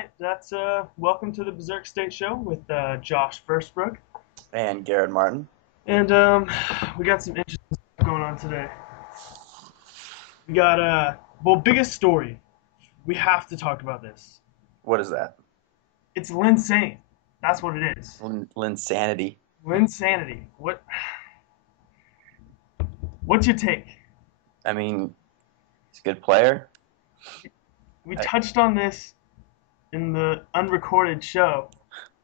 right, that's welcome to the Berserk State Show with Josh Firstbrook, And Garrett Martin. and we got some interesting stuff going on today. We got biggest story. We have to talk about this. What is that? It's Linsane. That's what it is. Linsanity. Linsanity. What's your take? I mean, he's a good player. We I, touched on this in the unrecorded show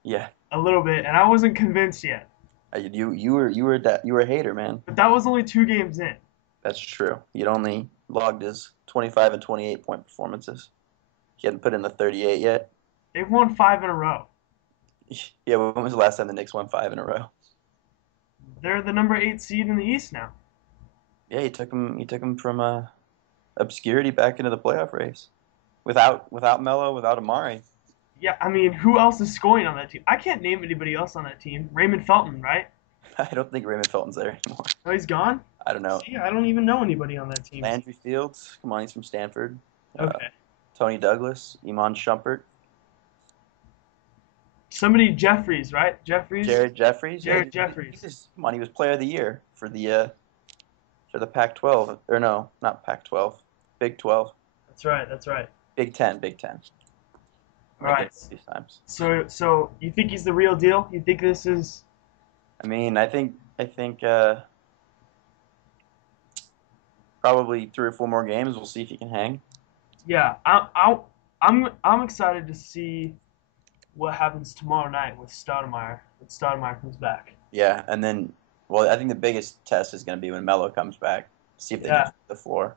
yeah, a little bit, and I wasn't convinced yet. you were a hater, man. But that was only 2 games in. That's true. He'd only logged his 25 and 28 point performances. He hadn't put in the 38 yet. They've won 5 in a row. Yeah, when was the last time the Knicks won 5 in a row? They're the number 8 seed in the East now. Yeah, he took him. He took him from obscurity back into the playoff race. Without Melo, without Amari. Yeah, I mean, who else is scoring on that team? I can't name anybody else on that team. Raymond Felton, right? I don't think Raymond Felton's there anymore. Oh, he's gone? I don't know. See, I don't even know anybody on that team. Landry Fields, come on, he's from Stanford. Okay. Tony Douglas, Iman Shumpert, Somebody Jeffries, right? Jeffries? Jared Jeffries. Yeah, Jared Jeffries. come on, he was Player of the Year for the Pac-12, or no, not Pac-12, Big 12, That's right, that's right. Big 10, Big 10. All right. These times. So you think he's the real deal? You think this is I mean, I think probably 3 or 4 more games. We'll see if he can hang. yeah, I'm excited to see what happens tomorrow night with Stoudemire when Stoudemire comes back. Yeah, and then, well, I think the biggest test is going to be when Melo comes back. See if they Yeah. can the floor.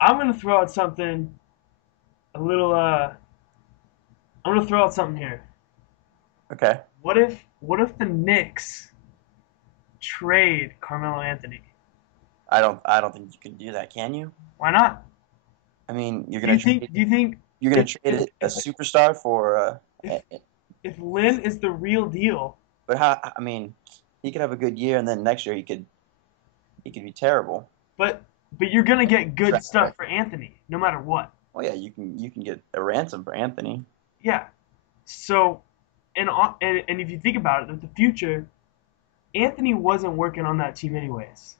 I'm gonna throw out something a little I'm gonna throw out something here. Okay. What if the Knicks trade Carmelo Anthony? I don't think you can do that, can you? Why not? I mean, Do you think? Do you think you're gonna if trade a superstar for if, if Lynn is the real deal? but how? I mean, he could have a good year, and then next year he could be terrible. But you're gonna get good Track stuff record. for Anthony, no matter what. Well, yeah, you can get a ransom for Anthony. Yeah. So, and if you think about it, in the future, Anthony wasn't working on that team anyways.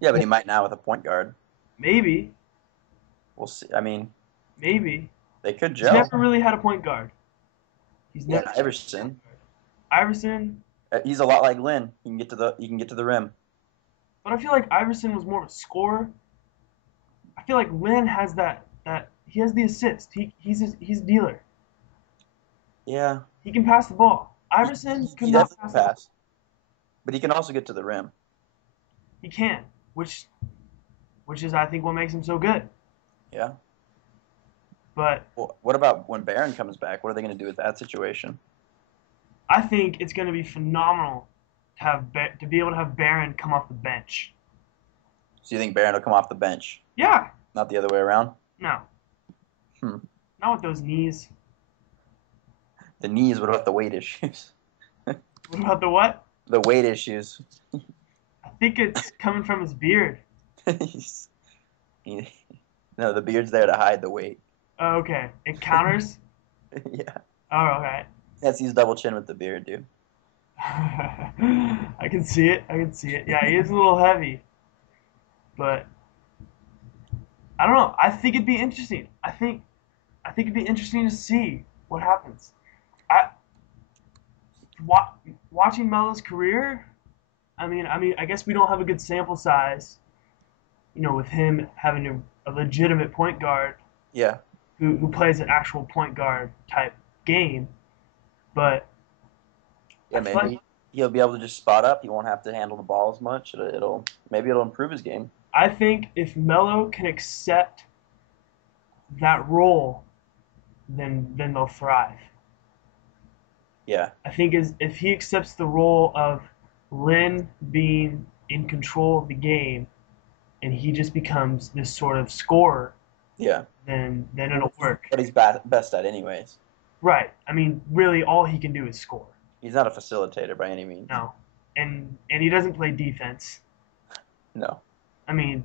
Yeah, but he might now with a point guard. Maybe, We'll see. I mean, maybe they could he's gel. never really had a point guard. He's Yeah, never. Iverson. Iverson, He's a lot like Lynn. He can get to the rim. but I feel like Iverson was more of a scorer. I feel like Lynn has that he has the assist. He's a dealer. Yeah, He can pass the ball. Iverson he could not definitely pass can the ball. pass, but he can also get to the rim. He can, which is I think what makes him so good. Yeah. But Well, what about when Barron comes back? What are they going to do with that situation? I think it's going to be phenomenal to be able to have Barron come off the bench. So you think Barron will come off the bench, Yeah, not the other way around? no, Hmm. not with those knees. The knees, what about the weight issues? What about the what? The weight issues. I think it's coming from his beard. He's- he- no, the beard's there to hide the weight. Oh, okay, it counters. Yeah. Oh, okay. Yes, he's double chin with the beard, dude. I can see it. I can see it. Yeah, he is a little heavy, but I don't know. I think it'd be interesting. I think it'd be interesting to see what happens. I wa- Watching Melo's career. I guess we don't have a good sample size. With him having a legitimate point guard Yeah. who plays an actual point guard type game, but Yeah, I feel maybe like he'll be able to just spot up. He won't have to handle the ball as much. Maybe it'll improve his game. I think if Melo can accept that role, then they'll thrive. Yeah. I think if he accepts the role of Lin being in control of the game and he just becomes this sort of scorer, Yeah. then it'll work. What he's best at anyways. Right. I mean, really, all he can do is score. He's not a facilitator by any means. No, and he doesn't play defense. No. I mean,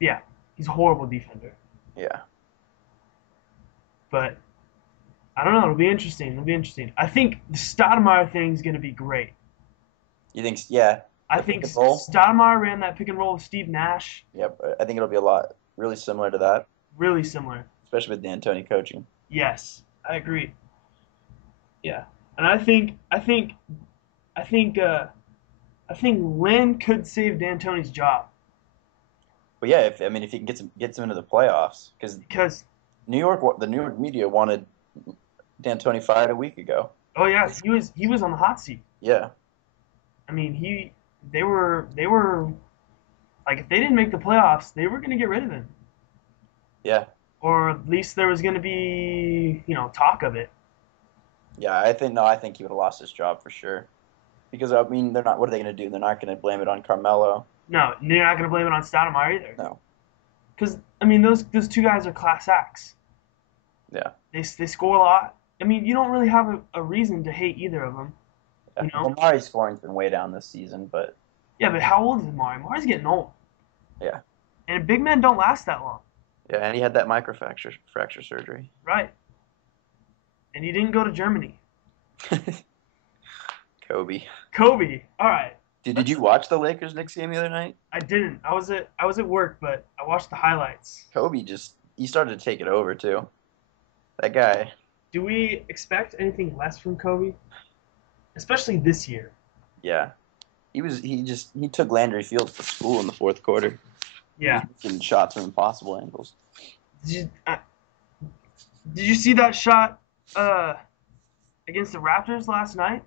yeah, he's a horrible defender. Yeah. But I don't know. It'll be interesting. It'll be interesting. I think the Stoudemire thing is going to be great. You think? Yeah, I the pick think and roll. Stoudemire ran that pick and roll with Steve Nash. Yep, I think it'll be a lot really similar to that, Really similar. especially with D'Antoni coaching. Yes, I agree. Yeah, and I think Lynn could save D'Antoni's job But yeah, if he can gets him into the playoffs, because because the New York media wanted D'Antoni fired a week ago. oh yeah, he was on the hot seat. Yeah, I mean they were like if they didn't make the playoffs, they were gonna get rid of him, yeah, or at least there was gonna be talk of it. yeah. I think he would have lost his job for sure. Because I mean, they're not. What are they going to do? They're not going to blame it on Carmelo. No, you're not gonna blame it on Stoudemire either, No. because I mean those two guys are class acts. Yeah. They score a lot. I mean you don't really have a reason to hate either of them. Yeah. You know? Well, Mari's scoring's been way down this season, but Yeah, but how old is Mari? Mari's getting old, yeah, and big men don't last that long, yeah. And he had that fracture surgery. right? And he didn't go to Germany. Kobe. Kobe. All right. Did you watch the Lakers Knicks game the other night? I didn't. I was at work, but I watched the highlights. Kobe he started to take it over too. That guy. Do we expect anything less from Kobe, especially this year? Yeah. He took Landry Fields to school in the fourth quarter. He Yeah. was making shots from impossible angles. Did you, uh, did you see that shot against the Raptors last night?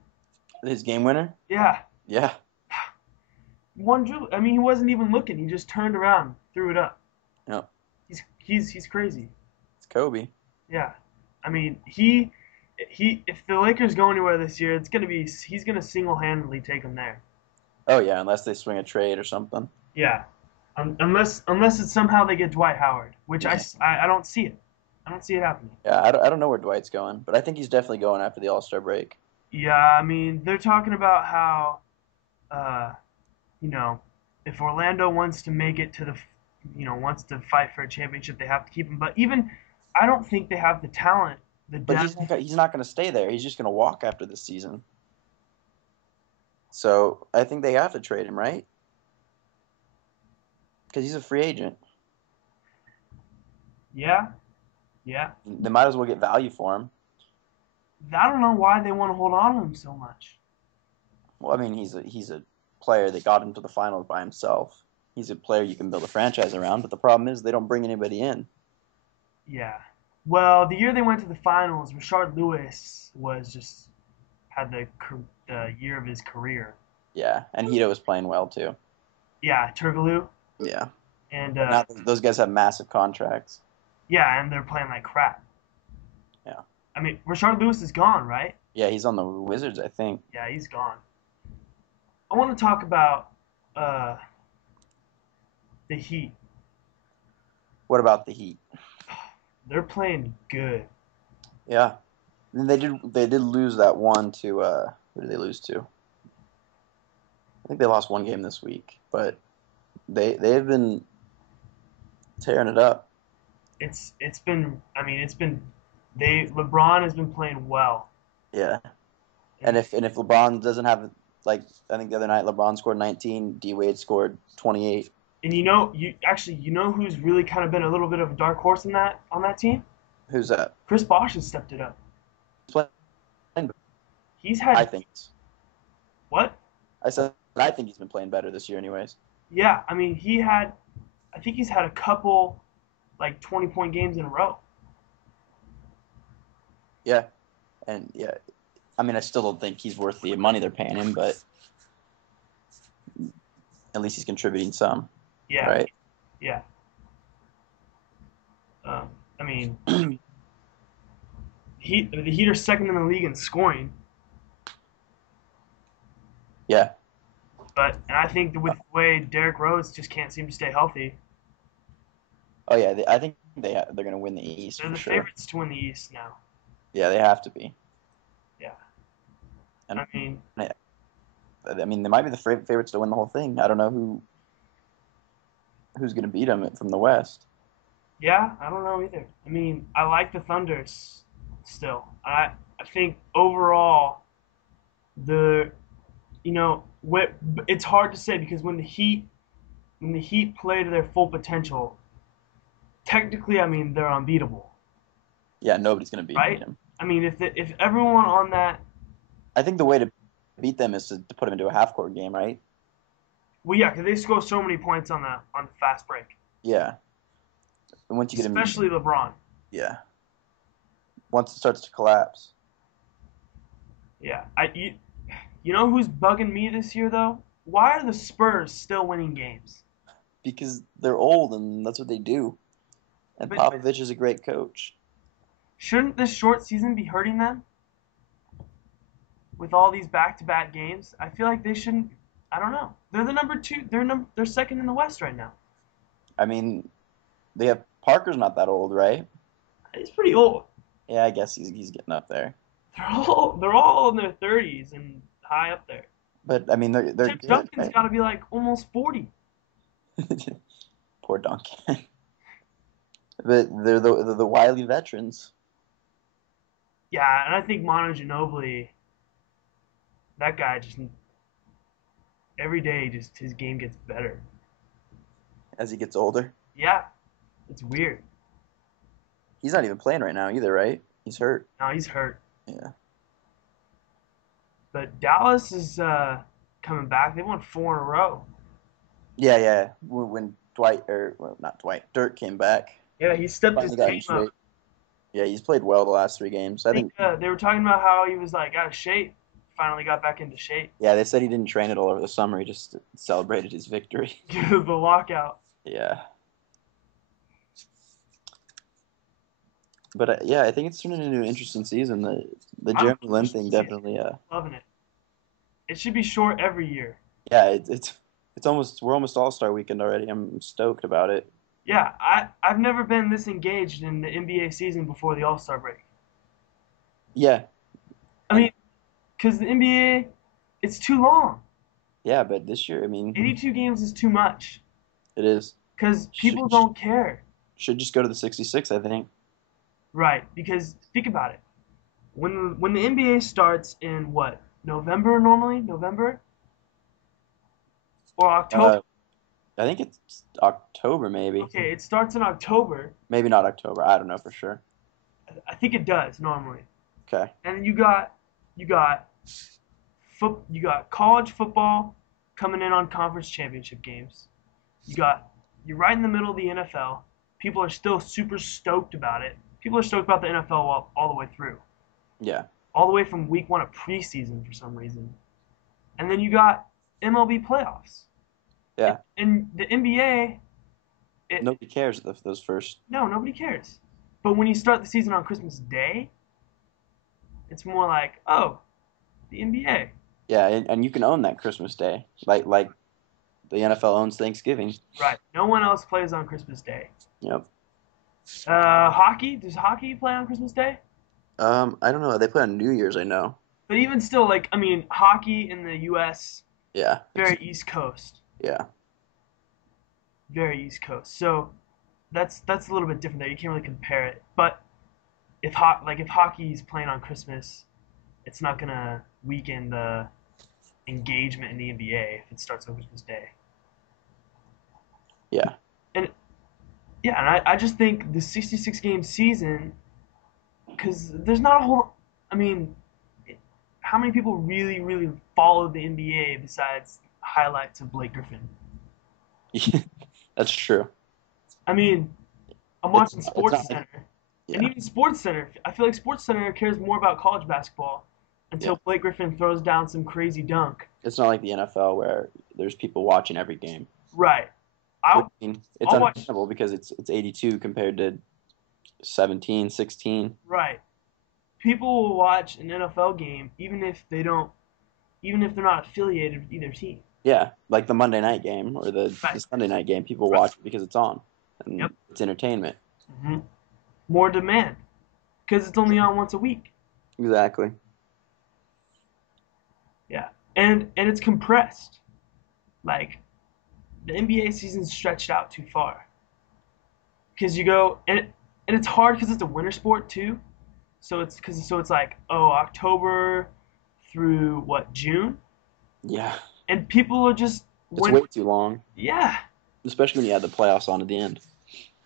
His game winner? Yeah. Yeah. One dribble. I mean, he wasn't even looking. He just turned around, threw it up. Yep. He's crazy. It's Kobe. Yeah. I mean, he if the Lakers go anywhere this year, he's gonna single-handedly take them there. Oh yeah, unless they swing a trade or something. Yeah. Unless it's somehow they get Dwight Howard, which I don't see it. I don't see it happening. Yeah, I don't know where Dwight's going, but I think he's definitely going after the All-Star break. Yeah, I mean, they're talking about how, uh, you know, if Orlando wants to make it to wants to fight for a championship, they have to keep him. But even, I don't think they have the talent, the But depth. he's not going to stay there. He's just going to walk after this season. So I think they have to trade him, right? Because he's a free agent. Yeah, yeah. They might as well get value for him. I don't know why they want to hold on to him so much. Well, I mean, he's a player that got into the finals by himself. He's a player you can build a franchise around, but the problem is they don't bring anybody in. Yeah. Well, the year they went to the finals, Rashard Lewis had the year of his career. Yeah, and Hito was playing well too. Yeah, Turgaloo. Yeah. And But now those guys have massive contracts. yeah, and they're playing like crap. Yeah. I mean, Rashard Lewis is gone, right? Yeah, he's on the Wizards, I think. Yeah, he's gone. I want to talk about the Heat. What about the Heat? They're playing good. Yeah. And they did lose that one to who did they lose to? I think they lost one game this week, but they've been tearing it up. It's been I mean LeBron has been playing well. Yeah. And if LeBron doesn't have, like, I think the other night LeBron scored 19, D Wade scored 28. And you know who's really kind of been a little bit of a dark horse on that team? Who's that? Chris Bosh has stepped it up. Playing. He's I had think. what? I think he's been playing better this year, anyways. Yeah, I mean I think he's had a couple like 20-point games in a row. Yeah, and yeah, I mean, I still don't think he's worth the money they're paying him, but at least he's contributing some. Yeah. Right. Yeah. I mean, the Heat are second in the league in scoring, Yeah. and I think with the way Derrick Rose just can't seem to stay healthy, Oh yeah. I think they're going to win the East they're for the sure. favorites to win the East now. Yeah, they have to be. Yeah. And I mean, they might be the favorites to win the whole thing. I don't know who's going to beat them from the West. Yeah, I don't know either. I mean, I like the Thunders still. I think overall the what it's hard to say because when the Heat play to their full potential, technically, I mean they're unbeatable, Yeah, nobody's gonna beat right? him. I mean, if everyone on that, I think the way to beat them is to put them into a half court game, right? well, yeah, because they score so many points on the fast break, Yeah. And once you get him, especially LeBron. yeah. Once it starts to collapse, Yeah, you know who's bugging me this year though? Why are the Spurs still winning games? because they're old and that's what they do. And But Popovich is a great coach. shouldn't this short season be hurting them with all these back-to-back games? I feel like they shouldn't. I don't know. They're the number two. They're second in the West right now. I mean, they have Parker's not that old, right? He's pretty old. Yeah, I guess he's getting up there. They're all in their 30s and high up there. But I mean, they're Tim good, Duncan's right? got to be like almost 40. Poor Duncan. But they're the wily veterans. Yeah, and I think Manu Ginobili, that guy just every day just his game gets better. As he gets older. Yeah, it's weird. He's not even playing right now either, right? He's hurt. Now he's hurt, Yeah. but Dallas is coming back. They won four in a row. Yeah, yeah. When Dwight or well, not Dwight, Dirk came back, Yeah, he stepped his finally got in game up. shape. Yeah, he's played well the last 3 games. I I think think. they were talking about how he was like out of shape. Finally got back into shape. Yeah, they said he didn't train it all over the summer. He just celebrated his victory. The lockout. Yeah. But yeah, I think it's turning into an interesting season. The I'm Jeremy Lin thing definitely. loving it. It should be short every year. Yeah, it's almost we're almost All Star weekend already. I'm stoked about it. Yeah, I've never been this engaged in the NBA season before the All Star break. Yeah, I and mean, because the NBA, it's too long. yeah, but this year, I mean, 82 games is too much. it is Because should people don't care. should just go to the 66. I think. Right. Because think about it. When the NBA starts in what? November normally? November? Or October? Uh, I think it's October maybe. Okay, it starts in October. Maybe not October. I don't know for sure. I think it does normally. Okay. And you got you got college football coming in on conference championship games. You're right in the middle of the NFL. People are still super stoked about it. People are stoked about the NFL all the way through, Yeah. all the way from week one of preseason for some reason. And then you got MLB playoffs. Yeah. And the NBA, Nobody cares if those first. no, nobody cares. But when you start the season on Christmas Day, it's more like, oh, the NBA. Yeah, and you can own that Christmas Day, like the NFL owns Thanksgiving. Right. No one else plays on Christmas Day. Yep. Hockey? Does hockey play on Christmas Day? I don't know. They play on New Year's. I know. But even still, like, I mean, hockey in the U.S., Yeah. very East Coast. Yeah. Very East Coast. So that's a little bit different there. You can't really compare it. But if hockey's playing on Christmas, it's not gonna weaken the engagement in the NBA if it starts on Christmas Day. Yeah. And yeah, and I just think the 66 game season, because there's not a whole. I mean, how many people really, really follow the NBA besides highlights of Blake Griffin? That's true. I mean, I'm It's watching it's Sports not like Center, and yeah. even Sports Center, I feel like Sports Center cares more about college basketball Yeah. until Blake Griffin throws down some crazy dunk. It's not like the NFL where there's people watching every game. Right. Which, I'll I mean, it's I'll watch. understandable because it's 82 compared to 17, 16. Right. People will watch an NFL game even if they're not affiliated with either team. Yeah, like the Monday night game or the Right. Sunday night game, people Right. watch it because it's on Yep. and it's entertainment. Hmm. More demand because it's only on once a week. Exactly. Yeah. And it's compressed. Like the NBA season's stretched out too far. because you go and it's hard because it's a winter sport too. So it's like October through what June, Yeah, and people are just it's when way too long, yeah especially when you add the playoffs on at the end.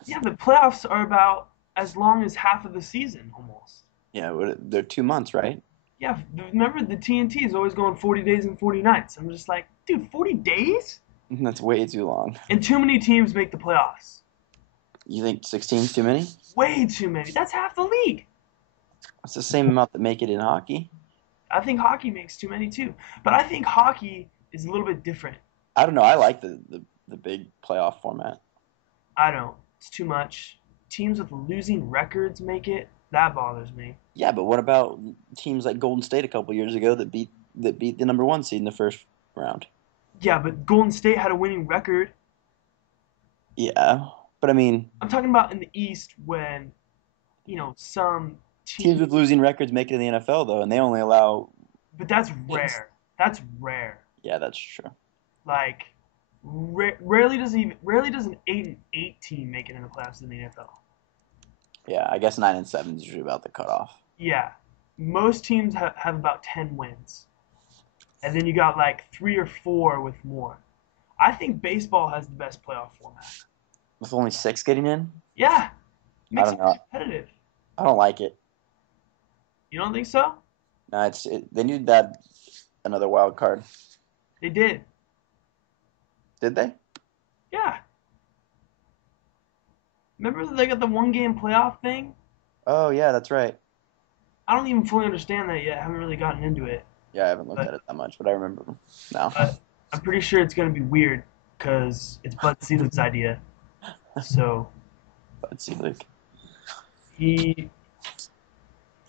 yeah the playoffs are about as long as half of the season almost. Yeah, they're 2 months, right? Yeah, remember the TNT is always going 40 days and 40 nights. I'm just like, dude, 40 days? That's way too long. And too many teams make the playoffs. You think 16's too many? Way too many. That's half the league. It's the same amount that make it in hockey. I think hockey makes too many too. But I think hockey is a little bit different. I don't know. I like the big playoff format. I don't. It's too much. Teams with losing records make it. That bothers me. Yeah, but what about teams like Golden State a couple years ago that beat the number one seed in the first round? Yeah, but Golden State had a winning record. Yeah, but I mean, I'm talking about in the East when, some teams team. with losing records make it in the NFL though, and they only allow. But that's rare. That's rare. Yeah, that's true. Like, rarely does an 8-8 team make it in the playoffs in the NFL. Yeah, I guess 9-7 is usually about the cutoff. Yeah, most teams have about 10 wins, and then you got like 3 or 4 with more. I think baseball has the best playoff format. With only six getting in, Yeah, I makes don't it know. competitive. I don't like it. You don't think so? No, they needed that another wild card. They did. Did they? Yeah. Remember they got the 1 game playoff thing? Oh yeah, that's right. I don't even fully understand that yet. I haven't really gotten into it, Yeah, I haven't looked but at it that much, but I remember now. but I'm pretty sure it's gonna be weird because it's Bud Selig's idea. So Let's see, Luke. he,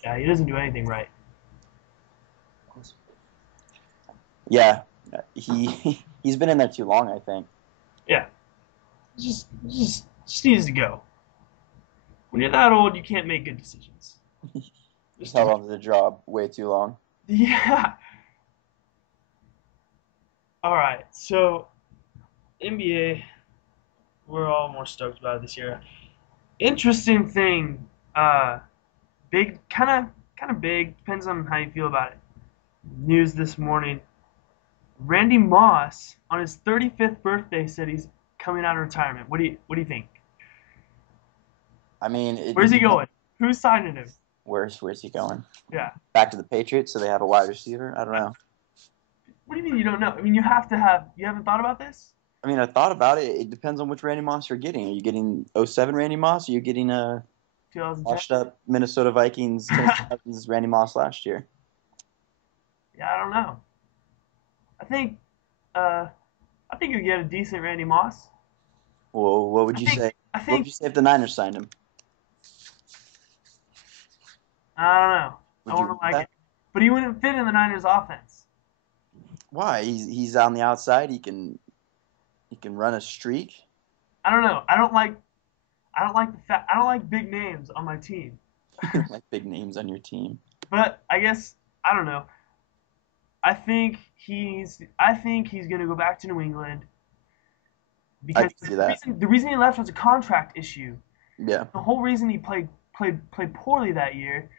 yeah, he doesn't do anything right. Yeah, he's been in there too long, I think. Yeah, just needs to go. When you're that old, you can't make good decisions. He's Just held on to the job way too long. yeah. All right, so NBA, we're all more stoked about it this year. Interesting thing, big, kind of big. Depends on how you feel about it. News this morning: Randy Moss on his 35th birthday said he's coming out of retirement. What do you think? I mean, Where's he going? Who's signing him? Where's he going? Yeah. Back to the Patriots, so they have a wide receiver. I don't know. What do you mean you don't know? I mean, you haven't thought about this? I mean, I thought about it. It depends on which Randy Moss you're getting. Are you getting '07 Randy Moss? Or are you getting a 2010? washed up Minnesota Vikings, Tennessee Titans Randy Moss last year? Yeah, I don't know. I think, uh, I think you get a decent Randy Moss. Well, what would I you think, say? I What would think, you say if the Niners signed him? I don't know. I Would you wouldn't want like that? it, but he wouldn't fit in the Niners offense. Why? He's on the outside. He can run a streak. I don't know. I don't like big names on my team. Like big names on your team. But I guess I don't know. I think he's gonna go back to New England I because can see that. the reason he left was a contract issue. Yeah. The whole reason he played poorly that year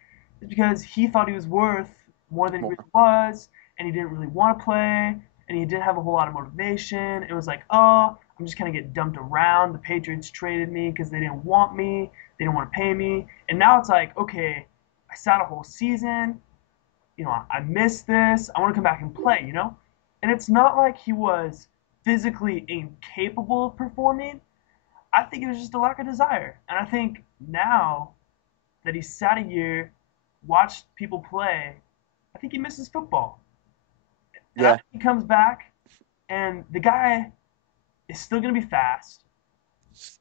is because he thought he was worth more than he More. really was, and he didn't really want to play, and he didn't have a whole lot of motivation. It was like, oh, I'm just gonna get dumped around. The Patriots traded me because they didn't want me, they didn't want to pay me, and now it's like, okay, I sat a whole season. I missed this. I want to come back and play. And it's not like he was physically incapable of performing. I think it was just a lack of desire. And I think now that he's sat a year, watched people play, I think he misses football. And I Yeah. think he comes back, and the guy is still going to be fast. He's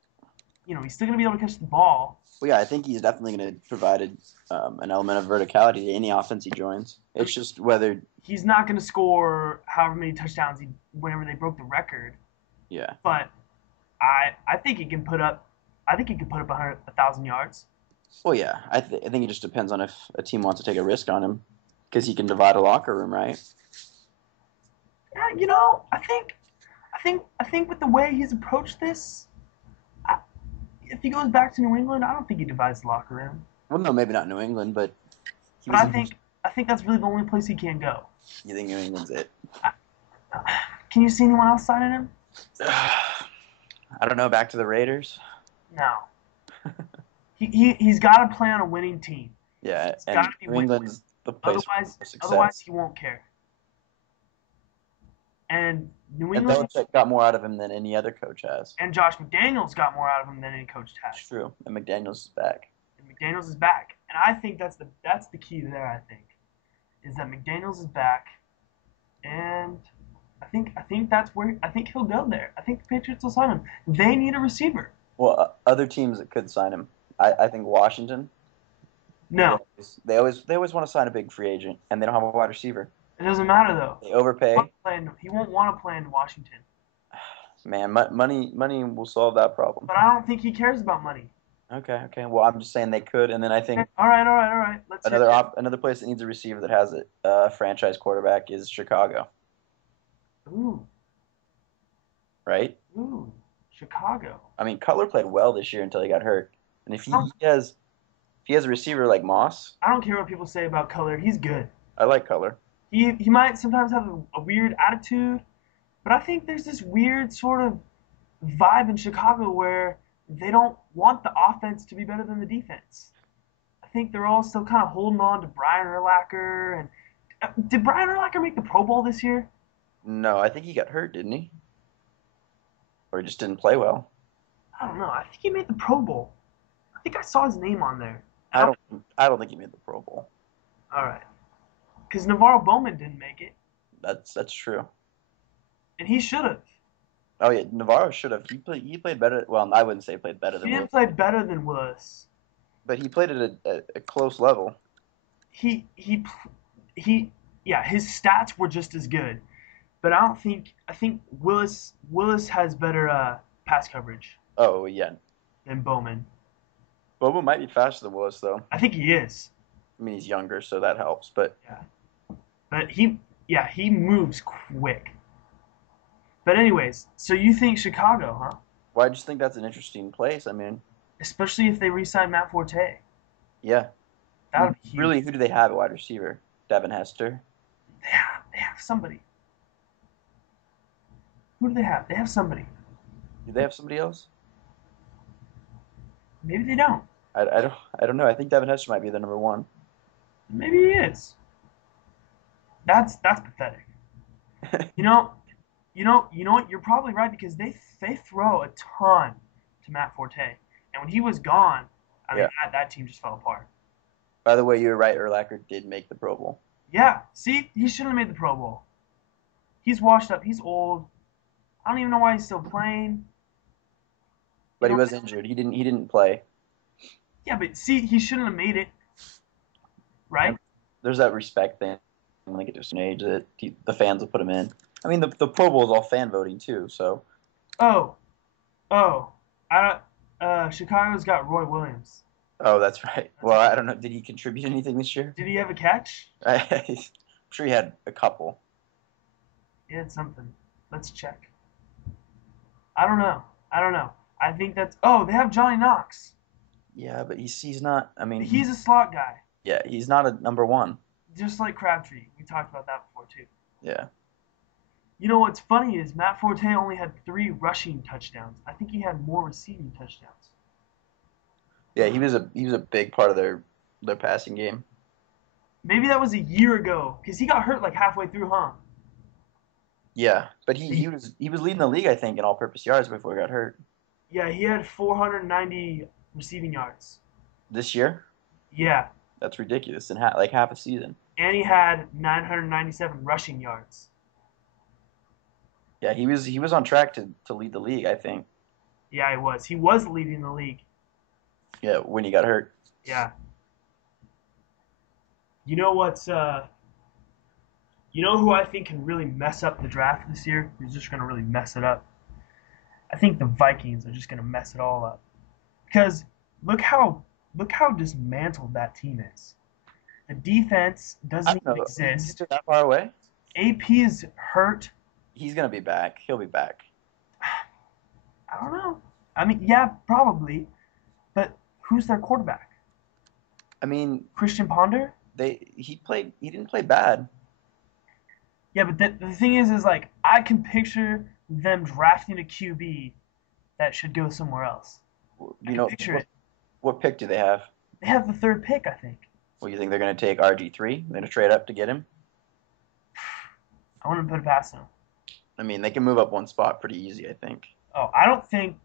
still going to be able to catch the ball. Well, yeah. I think he's definitely going to provide an element of verticality to any offense he joins. It's just whether. He's not going to score however many touchdowns whenever they broke the record, Yeah. but I think he can put up. I think he can put up 1,000 yards. Well, yeah. I think it just depends on if a team wants to take a risk on him, because he can divide a locker room, right? Yeah, I think with the way he's approached this, if he goes back to New England, I don't think he divides the locker room. Well, no, maybe not New England, but he But was. I think that's really the only place he can go. You think New England's it? Can you see anyone else signing him? I don't know. Back to the Raiders. No. He's got to play on a winning team. Yeah, It's got and to be New winning. England's the place Otherwise, for otherwise success. he won't care. And New And England Belichick got more out of him than any other coach has. and Josh McDaniels got more out of him than any coach It's has. true. And McDaniels is back. And McDaniels is back, and I think that's the key there. I think is that McDaniels is back, and I think that's where I think he'll go there. I think the Patriots will sign him. They need a receiver. Well, other teams that could sign him, I think Washington. No, They always want to sign a big free agent, and they don't have a wide receiver. it doesn't matter though. They overpay. He won't want to play in Washington, Man, money will solve that problem. but I don't think he cares about money. Okay. Well, I'm just saying they could, and then I think All right. Let's hear it. another place that needs a receiver that has a franchise quarterback is Chicago, Ooh, right? Chicago. I mean, Cutler played well this year until he got hurt, and if Oh. he has a receiver like Moss, I don't care what people say about Cutler. He's good. I like Cutler. He might sometimes have a weird attitude, but I think there's this weird sort of vibe in Chicago where they don't want the offense to be better than the defense. I think they're all still kind of holding on to Brian Urlacher. And did Brian Urlacher make the Pro Bowl this year? No, I think he got hurt, didn't he? Or he just didn't play well. I don't know. I think he made the Pro Bowl. I think I saw his name on there. I don't think he made the Pro Bowl. All right, because Navarro Bowman didn't make it, That's true. and he should have. Oh yeah, Navarro should have. He played better. Well, I wouldn't say played better He than didn't Willis, play better than Willis. but he played at a close level. He he he. Yeah, his stats were just as good, but I don't think. I think Willis has better pass coverage Oh yeah, than Bowman. Bobo might be faster than Willis though. I think he is. I mean, he's younger, so that helps. But But he moves quick. But anyways, so you think Chicago, huh? well, I just think that's an interesting place. I mean, Especially if they re-sign Matt Forte. yeah. That would be huge. Really, who do they have at wide receiver? Devin Hester. They have somebody. Who do they have? They have somebody. Do they have somebody else? Maybe they don't. I don't know. I think Devin Hester might be the number one. Maybe he is. That's pathetic. You know what? You're probably right because they throw a ton to Matt Forte, and when he was gone, I mean Yeah. that team just fell apart. By the way, you were right. Urlacher did make the Pro Bowl, Yeah, see, he shouldn't have made the Pro Bowl. He's washed up. He's old. I don't even know why he's still playing. but he You know- was injured. He didn't play. Yeah, but see, he shouldn't have made it. Right? There's that respect thing when they get to a certain age that the fans will put him in. I mean, the Pro Bowl is all fan voting too. So Oh, Chicago's got Roy Williams. that's right. Well, I don't know. Did he contribute anything this year? Did he have a catch? I'm sure he had a couple. He had something. Let's check. I don't know. I think that's. Oh, they have Johnny Knox. Yeah, but he's not. I mean, He's a slot guy, yeah, he's not a number one. just like Crabtree. We talked about that before too. Yeah. You know what's funny is Matt Forte only had 3 rushing touchdowns. I think he had more receiving touchdowns. Yeah, he was a big part of their passing game. Maybe that was a year ago because he got hurt like halfway through, huh? Yeah, but he was leading the league, I think, in all-purpose yards before he got hurt. Yeah, he had 490 receiving yards. This year, Yeah, that's ridiculous in like half a season. and he had 997 rushing yards. Yeah, he was on track to lead the league, I think. Yeah, he was. He was leading the league. Yeah, when he got hurt. Yeah. You know what's you know who I think can really mess up the draft this year? Who's just gonna really mess it up? I think the Vikings are just gonna mess it all up. Because look how dismantled that team is. The defense I doesn't don't even know. exist. He's that far away. AP is hurt. He's gonna be back. He'll be back. I don't know. I mean, yeah, probably. Who's their quarterback? I mean, Christian Ponder? he didn't play bad. Yeah, but the thing is like I can picture them drafting a QB that should go somewhere else. I You can know picture it. what pick do they have? They have the third pick, I think. Well, you think they're going to take RG3? They're going to trade up to get him? I want to put it past them. I mean, they can move up one spot pretty easy, I think. Oh, I don't think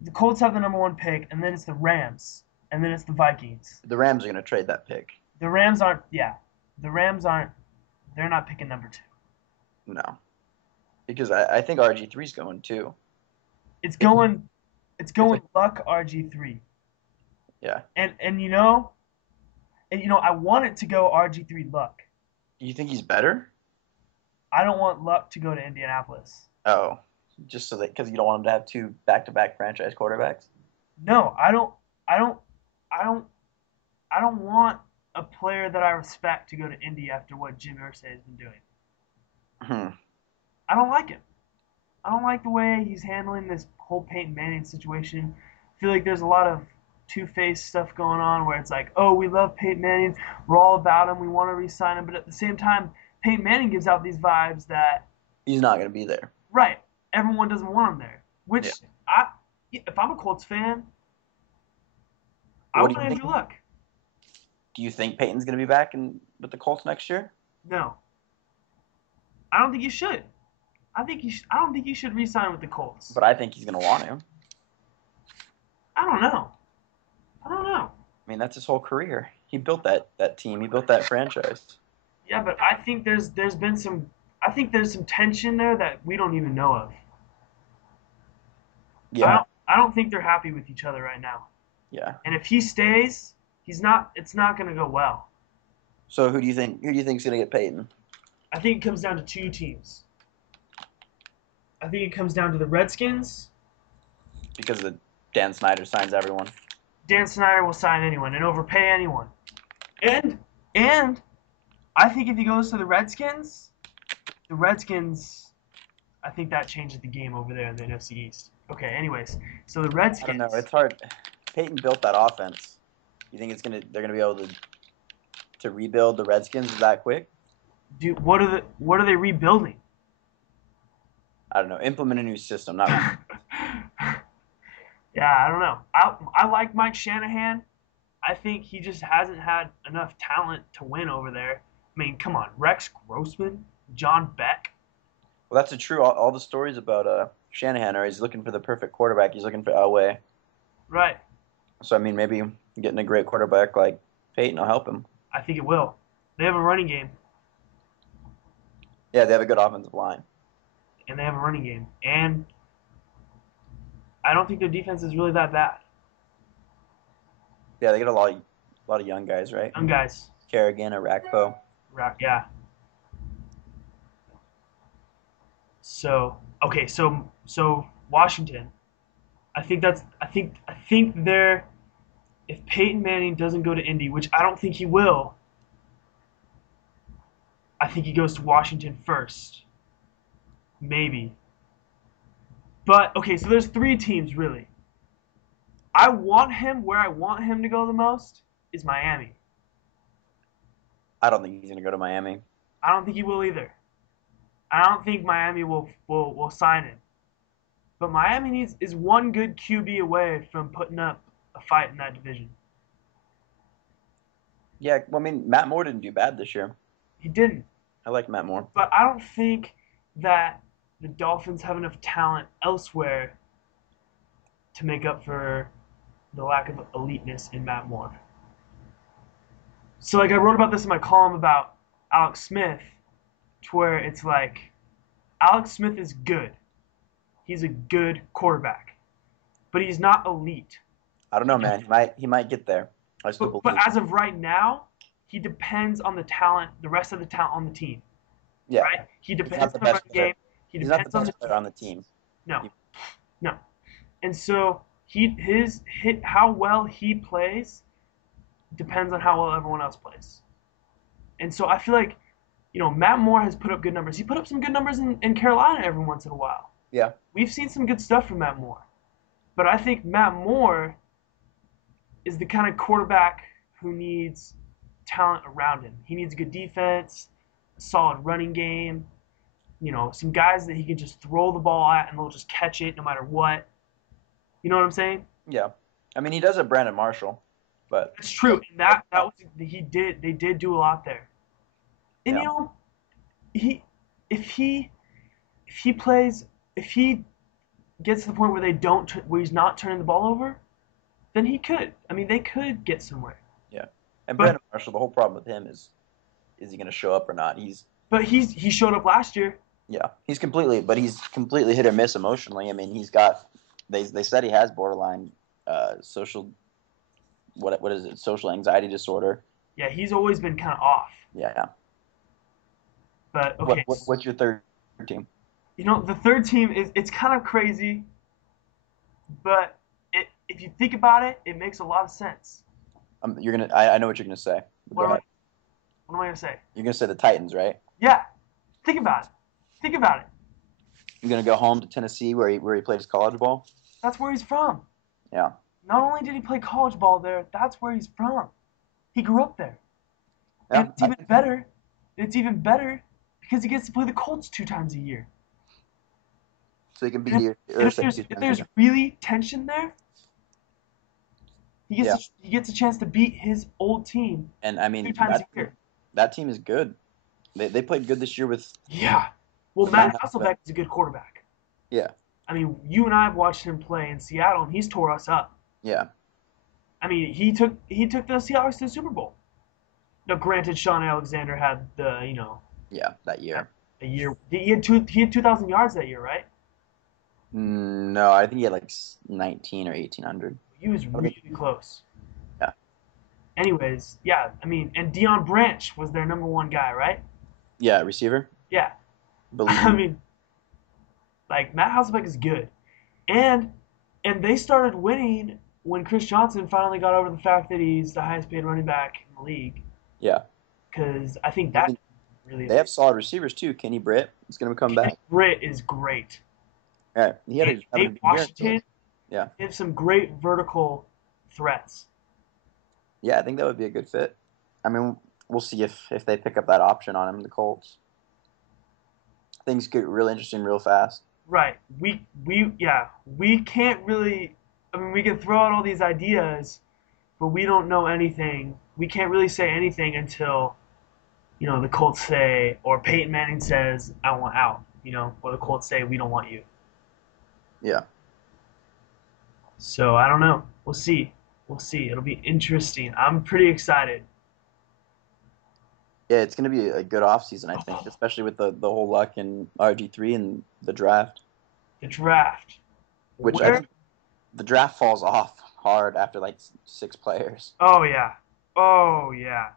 the Colts have the number one pick, and then it's the Rams, and then it's the Vikings. The Rams are going to trade that pick. The Rams aren't. Yeah, the Rams aren't. They're not picking number two. No, because I think RG3 is going too. It's If going. It's if going it, Luck RG3, yeah, and I want it to go RG3 Luck. you think he's better? I don't want Luck to go to Indianapolis. Oh, just so that because you don't want him to have two back-to-back franchise quarterbacks. No, I don't. I don't. I don't. I don't want a player that I respect to go to Indy after what Jim Irsay has been doing. Hmm. I don't like it. I don't like the way he's handling this whole Peyton Manning situation. I feel like there's a lot of two-faced stuff going on where it's like, oh, we love Peyton Manning, we're all about him, we want to re-sign him, but at the same time, Peyton Manning gives out these vibes that, He's not going to be there. right, everyone doesn't want him there. Which Yeah. if I'm a Colts fan, I What do want you think? Andrew Luck. Do you think Peyton's going to be back with the Colts next year? No, I don't think you should. I don't think you should re-sign with the Colts. But I think he's going to want to. I don't know. I don't know. I mean, that's his whole career. He built that team. He built that franchise. Yeah, but I think there's been some there's some tension there that we don't even know of. Yeah, I don't think they're happy with each other right now. yeah. And if he stays, it's not going to go well. So who do you think? Who do you think's going to get Peyton? I think it comes down to two teams. I think it comes down to the Redskins. Because Dan Snyder signs everyone. Dan Snyder will sign anyone and overpay anyone. And I think if he goes to the Redskins, I think that changes the game over there in the NFC East. Okay, anyways, so the I Redskins. don't know. It's hard. Peyton built that offense. You think they're gonna be able to rebuild the Redskins that quick? Dude, what are they rebuilding? I don't know. Implement a new system. Not. Yeah, I don't know. I like Mike Shanahan. I think he just hasn't had enough talent to win over there. I mean, come on, Rex Grossman, John Beck. Well, that's true. All the stories about Shanahan are he's looking for the perfect quarterback. He's looking for Elway. Right. So I mean, maybe getting a great quarterback like Peyton will help him. I think it will. They have a running game, Yeah, they have a good offensive line. and they have a running game, and I don't think their defense is really that bad. Yeah, they get a lot of young guys, right? Young guys. Kerrigan, Arakpo. Yeah. So okay, so Washington. I think they're if Peyton Manning doesn't go to Indy, which I don't think he will, I think he goes to Washington first. Maybe. But okay, so there's three teams really. I want him where I want him to go the most is Miami. I don't think he's gonna go to Miami. I don't think he will either. I don't think Miami will sign him. But Miami is one good QB away from putting up a fight in that division. Yeah, well, I mean, Matt Moore didn't do bad this year. He didn't. I like Matt Moore. But I don't think that the Dolphins have enough talent elsewhere to make up for the lack of eliteness in Matt Moore. So like I wrote about this in my column about Alex Smith, to where it's like Alex Smith is good. He's a good quarterback. But he's not elite. I don't know, man. He might get there. I still But believe. as of right now, he depends on the talent, the rest of the talent on the team. Yeah, Right? He he's depends not the on the best run player. game. He He's not the depends on best the player on the team. No. And so how well he plays depends on how well everyone else plays. And so I feel like, Matt Moore has put up good numbers. He put up some good numbers in Carolina every once in a while. Yeah, We've seen some good stuff from Matt Moore. But I think Matt Moore is the kind of quarterback who needs talent around him. He needs a good defense, a solid running game, some guys that he can just throw the ball at and they'll just catch it no matter what. You know what I'm saying? Yeah. I mean, he does have Brandon Marshall, but It's true. And that was he did they did do a lot there. And yeah, he if he if he plays if he gets to the point where where he's not turning the ball over, then he could. I mean, they could get somewhere. yeah. And But Brandon Marshall, the whole problem with him is he going to show up or not? he showed up last year. Yeah, he's completely hit or miss emotionally. I mean, he's got they said he has borderline social what is it? Social anxiety disorder. Yeah, he's always been kind of off. Yeah. But okay, What's your third team? the third team is it's kind of crazy, but if you think about it, it makes a lot of sense. I know what you're gonna say. Go What am I ahead. what am I gonna say? You're gonna say the Titans, right? Yeah, think about it. Think about it. You're gonna go home to Tennessee where he played his college ball. That's where he's from. Yeah. Not only did he play college ball there, that's where he's from. He grew up there. And Yeah. it's even better because he gets to play the Colts 2 times a year. So he can be And here. and if there's really tension there, Yeah. he gets a chance to beat his old team And I two mean times a year. that team is good. They played good this year Yeah. Well, with Matt Matt Hasselbeck. Hasselbeck is a good quarterback. Yeah. I mean, you and I have watched him play in Seattle, and he's tore us up. Yeah. I mean, he took the Seahawks to the Super Bowl. Now, granted, Sean Alexander had Yeah. That year. a year. He had 2,000 yards that year, right? No, I think he had like 19 or 1800. He was really close. Yeah. Anyways, yeah, I mean, and Deion Branch was their number one guy, right? Yeah. Receiver. Yeah. Believe I me. mean, like Matt Hasselbeck is good, and they started winning when Chris Johnson finally got over the fact that he's the highest paid running back in the league. Yeah. Because I think I that mean, really they have solid receivers too. Kenny Britt is going to come back. Britt is great. Yeah, he had And a Nate good year. Washington Yeah, gives some great vertical threats. yeah, I think that would be a good fit. I mean, we'll see if they pick up that option on him, the Colts. Things get real interesting real fast. Right. We can't really. I mean, we can throw out all these ideas, but we don't know anything. We can't really say anything until the Colts say, or Peyton Manning says, "I want out," or the Colts say, "We don't want you." Yeah, So I don't know. We'll see. We'll see. It'll be interesting. I'm pretty excited. yeah, it's going to be a good offseason, I think, especially with the whole luck in RG3 and the draft, The draft. which I Where? think the draft falls off hard after like 6 players. Oh yeah. Oh yeah.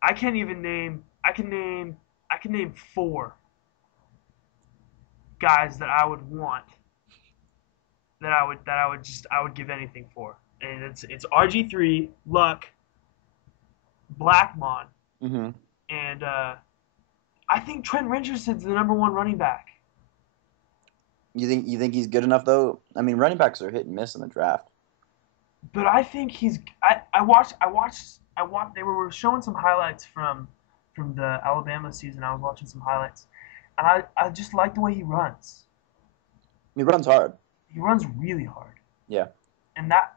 I can't even name. I can name four guys that I would want. I would give anything for. And it's RG3, Luck, Blackmon, Mm-hmm. and I think Trent Richardson's the number one running back. You think he's good enough though? I mean, running backs are hit and miss in the draft. But I think he's. They were showing some highlights from the Alabama season. I was watching some highlights, and I just like the way he runs. He runs hard. He runs really hard. Yeah. And that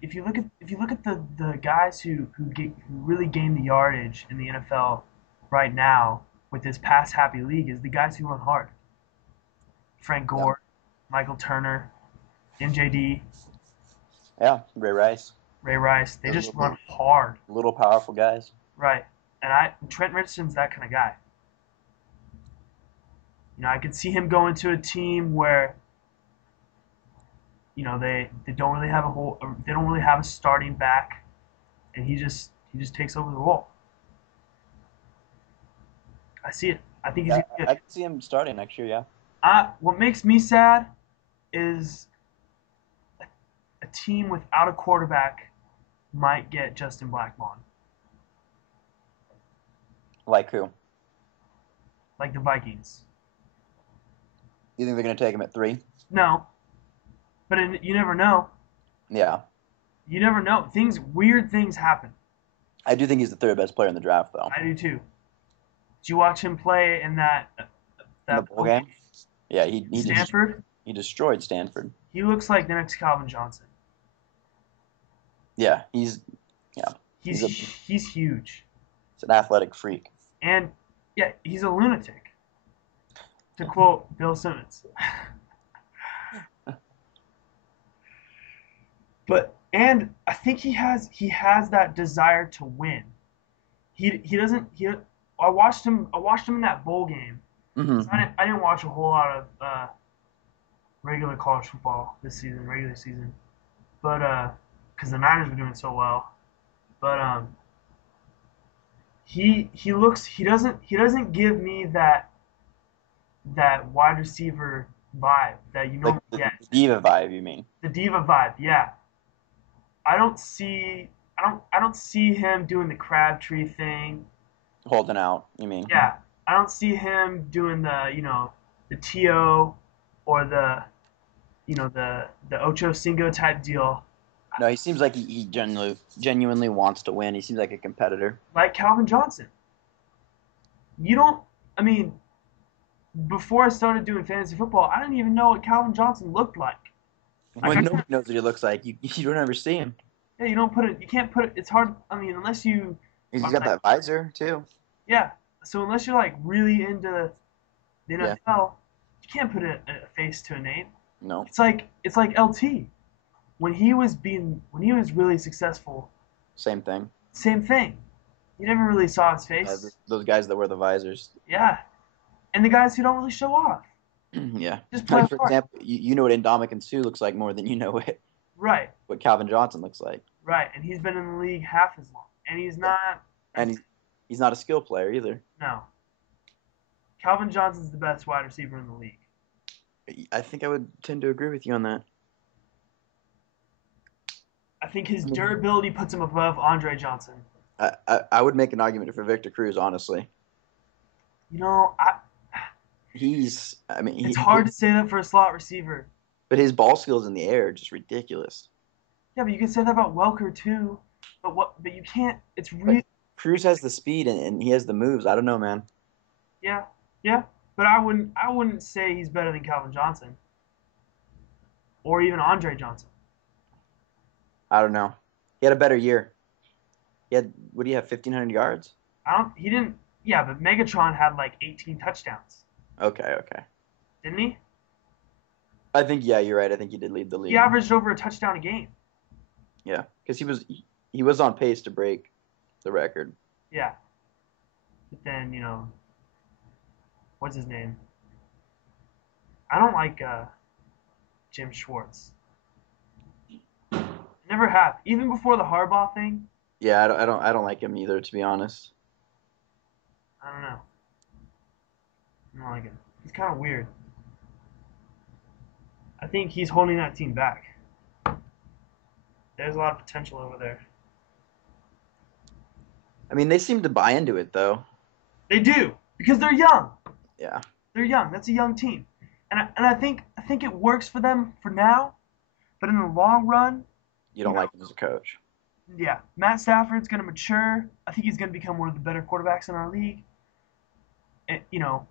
if you look at the guys who really gain the yardage in the NFL right now with this pass happy league is the guys who run hard. Frank Yeah. Gore, Michael Turner, MJD, Yeah. Ray Rice. Ray Rice. They Those just run hard. Little powerful guys. Right. And Trent Richardson's that kind of guy. I could see him going to a team where they don't really have a starting back, and he just takes over the role. I see it. I think he's Yeah, gonna I get. can see him starting next year. Yeah. What makes me sad is a team without a quarterback might get Justin Blackmon, Like who? like the Vikings. You think they're gonna take him at 3? No, but you never know. Yeah. You never know. Weird things happen. I do think he's the third best player in the draft, though. I do too. Did you watch him play in that In the that bowl bowl game game, yeah, in Stanford? he destroyed Stanford. He looks like the next Calvin Johnson. Yeah, yeah, He's he's a he's huge, he's an athletic freak. and yeah, he's a lunatic. To quote Bill Simmons. But and I think he has that desire to win. He doesn't he. I watched him in that bowl game. Hmm. I didn't watch a whole lot of regular college football this season, regular season, but because the Niners were doing so well. But he doesn't give me that wide receiver vibe that you Like normally the get. diva vibe, you mean? The diva vibe, yeah. I don't see I don't see him doing the Crabtree thing. Holding out, you mean? Yeah, I don't see him doing the TO or the Ocho Cinco type deal No, he seems like he genuinely wants to win. He seems like a competitor. like Calvin Johnson. You don't. I mean, before I started doing fantasy football, I didn't even know what Calvin Johnson looked like. Like When nobody knows what he looks like, you don't ever see him. yeah, you don't put it. You can't put it. It's hard. I mean, unless you He's are got like that visor too. yeah. So unless you're like really into the Yeah, NFL, you can't put a face to a name. no, It's like LT when he was really successful. same thing. Same thing. You never really saw his face. Those guys that wear the visors. Yeah, and the guys who don't really show off Yeah, just play like for hard. example, you know what Indomitian Sue looks like more than you know Right, what Calvin Johnson looks like, right. And he's been in the league half as long, and he's not. and he's not a skill player either. No, Calvin Johnson's the best wide receiver in the league. I think I would tend to agree with you on that. I think his I mean, durability puts him above Andre Johnson. I would make an argument for Victor Cruz, honestly. You know, I mean, it's hard to say that for a slot receiver. but his ball skills in the air are just ridiculous. Yeah, but you can say that about Welker too. But you can't. It's But really Cruz has the speed and he has the moves. I don't know, man. yeah, yeah. But I wouldn't say he's better than Calvin Johnson or even Andre Johnson. I don't know. He had a better year. He had, what do you have, 1,500 yards? I don't. He didn't. Yeah, but Megatron had like 18 touchdowns, Okay, okay. didn't he? I think, yeah, you're right. I think he did lead the He league. averaged over a touchdown a game. Yeah, because he was on pace to break the record. Yeah. But then what's his name? I don't like Jim Schwartz. Never have. Even before the Harbaugh thing, Yeah, I don't like him either, to be honest. I don't know. I don't like him. He's kind of weird. I think he's holding that team back. There's a lot of potential over there. I mean, they seem to buy into it though. They do because they're young. Yeah, They're young. That's a young team, and I think it works for them for now. But in the long run, you you don't know, like him as a coach. yeah, Matt Stafford's going to mature. I think he's going to become one of the better quarterbacks in our league.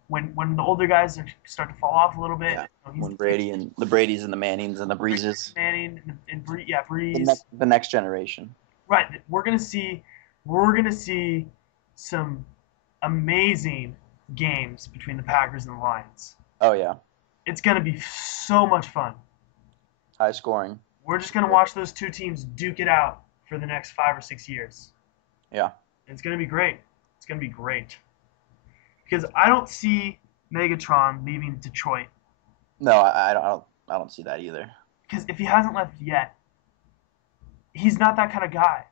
When the older guys start to fall off a little bit, Yeah, he's when Brady and the Brady's and the Mannings and the Brady, Breezes, Manning and the Breeze. next generation. Right, we're gonna see some amazing games between the Packers and the Lions. Oh yeah, It's gonna be so much fun. high scoring. We're just gonna watch those two teams duke it out for the next 5 or 6 years. Yeah, It's gonna be great. It's gonna be great because I don't see Megatron leaving Detroit no, I don't see that either. because if he hasn't left yet, he's not that kind of guy.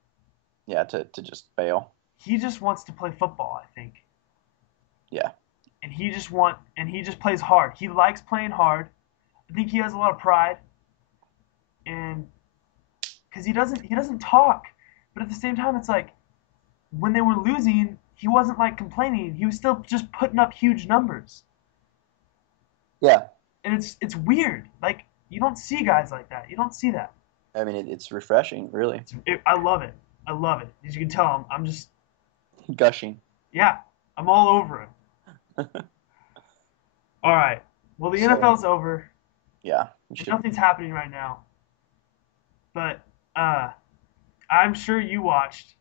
Yeah, to just fail. He just wants to play football, I think. Yeah, And he just plays hard. He likes playing hard. I think he has a lot of pride, and because he doesn't talk, but at the same time, it's like when they were losing, he wasn't like complaining. He was still just putting up huge numbers, yeah. and it's weird. Like you don't see guys like that. You don't see that. I mean, it's refreshing, really. I love it. I love it. As you can tell, I'm just Gushing. yeah, I'm all over it. All right. Well, the So NFL's over yeah, we and should. nothing's happening right now. But I'm sure you watched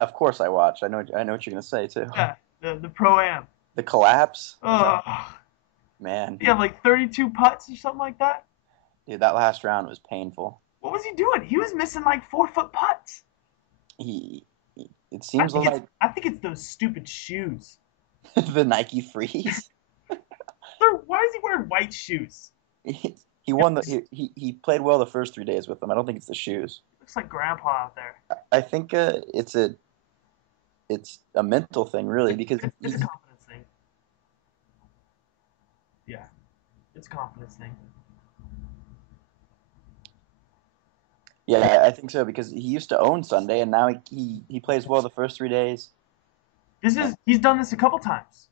Of course, I watched. I know what you're gonna say too. yeah, the pro am. The collapse. Oh, Man, he had like 32 putts or something like that. dude, that last round was painful. What was he doing? He was missing like 4 foot putts. It seems like I think it's those stupid shoes. the Nike Freeze. Why is he wearing white shoes? He won he played well the first 3 days with them. I don't think it's the shoes. Looks like grandpa out there. I think it's a mental thing really because It's a confidence thing. Yeah, it's a confidence thing. yeah, I think so because he used to own Sunday and now he plays well the first 3 days. He's done this a couple times.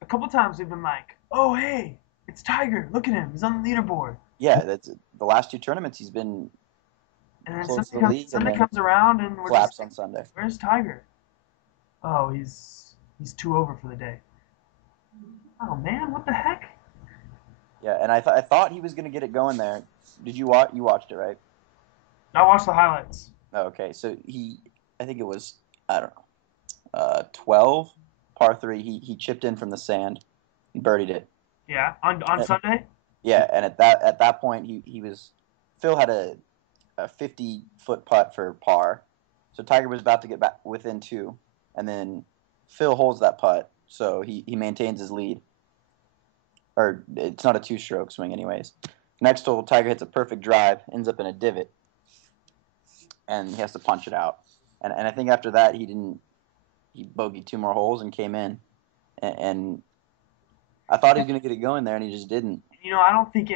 A couple times we've been like, oh hey, it's Tiger. Look at him. He's on the leaderboard. Yeah, that's the last two tournaments he's been And then close to the lead and Sunday then comes around and we're just collapsed on Sunday. where's Tiger? Oh, he's 2 over for the day. Oh man, what the heck? Yeah, and I thought he was gonna get it going there. Did you watch? You watched it, right? I watched the highlights. Oh, okay, so I think it was I don't know, 12 par three. He chipped in from the sand, and birdied it. Yeah, on Uh, Sunday. Yeah, and at that point he was Phil had a 50-foot putt for par, so Tiger was about to get back within two, and then Phil holds that putt, so he maintains his lead. Or it's not a two-stroke swing, anyways. Next hole, Tiger hits a perfect drive, ends up in a divot, and he has to punch it out. And I think after that he bogeyed 2 more holes and came in, and I thought he was gonna get it going there, and he just didn't. I don't think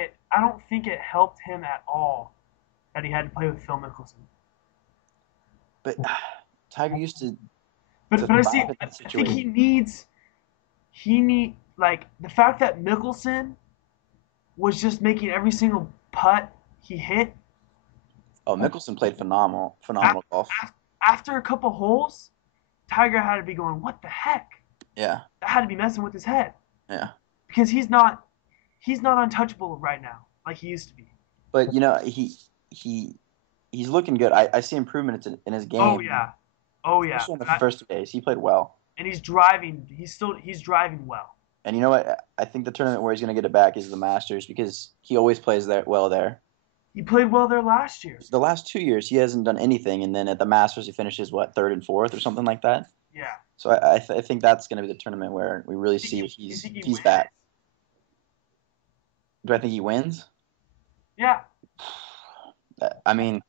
it helped him at all that he had to play with Phil Mickelson. But Tiger used to But I see. thrive in that I think situation. he need like the fact that Mickelson was just making every single putt he hit Oh, Mickelson played phenomenal golf. after a couple holes. Tiger had to be going, what the heck? Yeah, That had to be messing with his head yeah. because he's not untouchable right now like he used to be. But he's looking good. I see improvement in his Oh game, yeah, oh yeah, especially in the first 2 days. He played well. and he's driving. He's driving well. And you know what? I think the tournament where he's going to get it back is the Masters because he always plays there well there. He played well there last year. The last 2 years he hasn't done anything, and then at the Masters he finishes what, third and fourth or something like that. Yeah. So I think that's going to be the tournament where we really see if You think he he's wins? back. Do I think he wins? Yeah. I mean,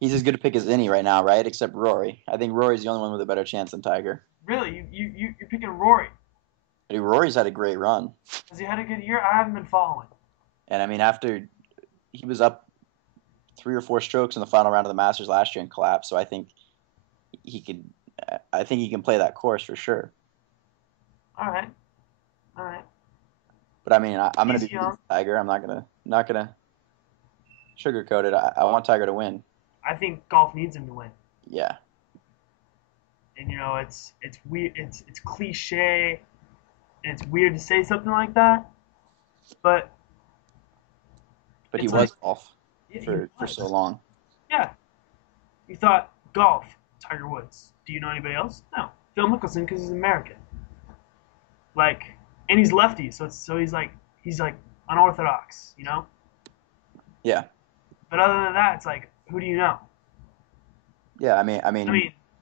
he's as good a pick as any right now, right? Except Rory. I think Rory's the only one with a better chance than Tiger. Really, you're picking Rory. But Rory's had a great run, Has he had a good year? I haven't been following. and I mean after he was up 3 or 4 strokes in the final round of the Masters last year and collapsed, so I think he could. I think he can play that course for sure. All right. All right. But I mean, I'm going to He's be young. Tiger. I'm not gonna sugarcoat it. I want Tiger to win. I think golf needs him to win. Yeah, And it's weird. It's cliche. And it's weird to say something like that. But but he it's was like golf yeah, he for was. so long. Yeah. You thought golf, Tiger Woods. Do you know anybody else? No. Phil Mickelson because he's American. Like, and he's lefty, so he's like unorthodox, you know. Yeah, But other than that, it's like, who do you know? yeah. I mean,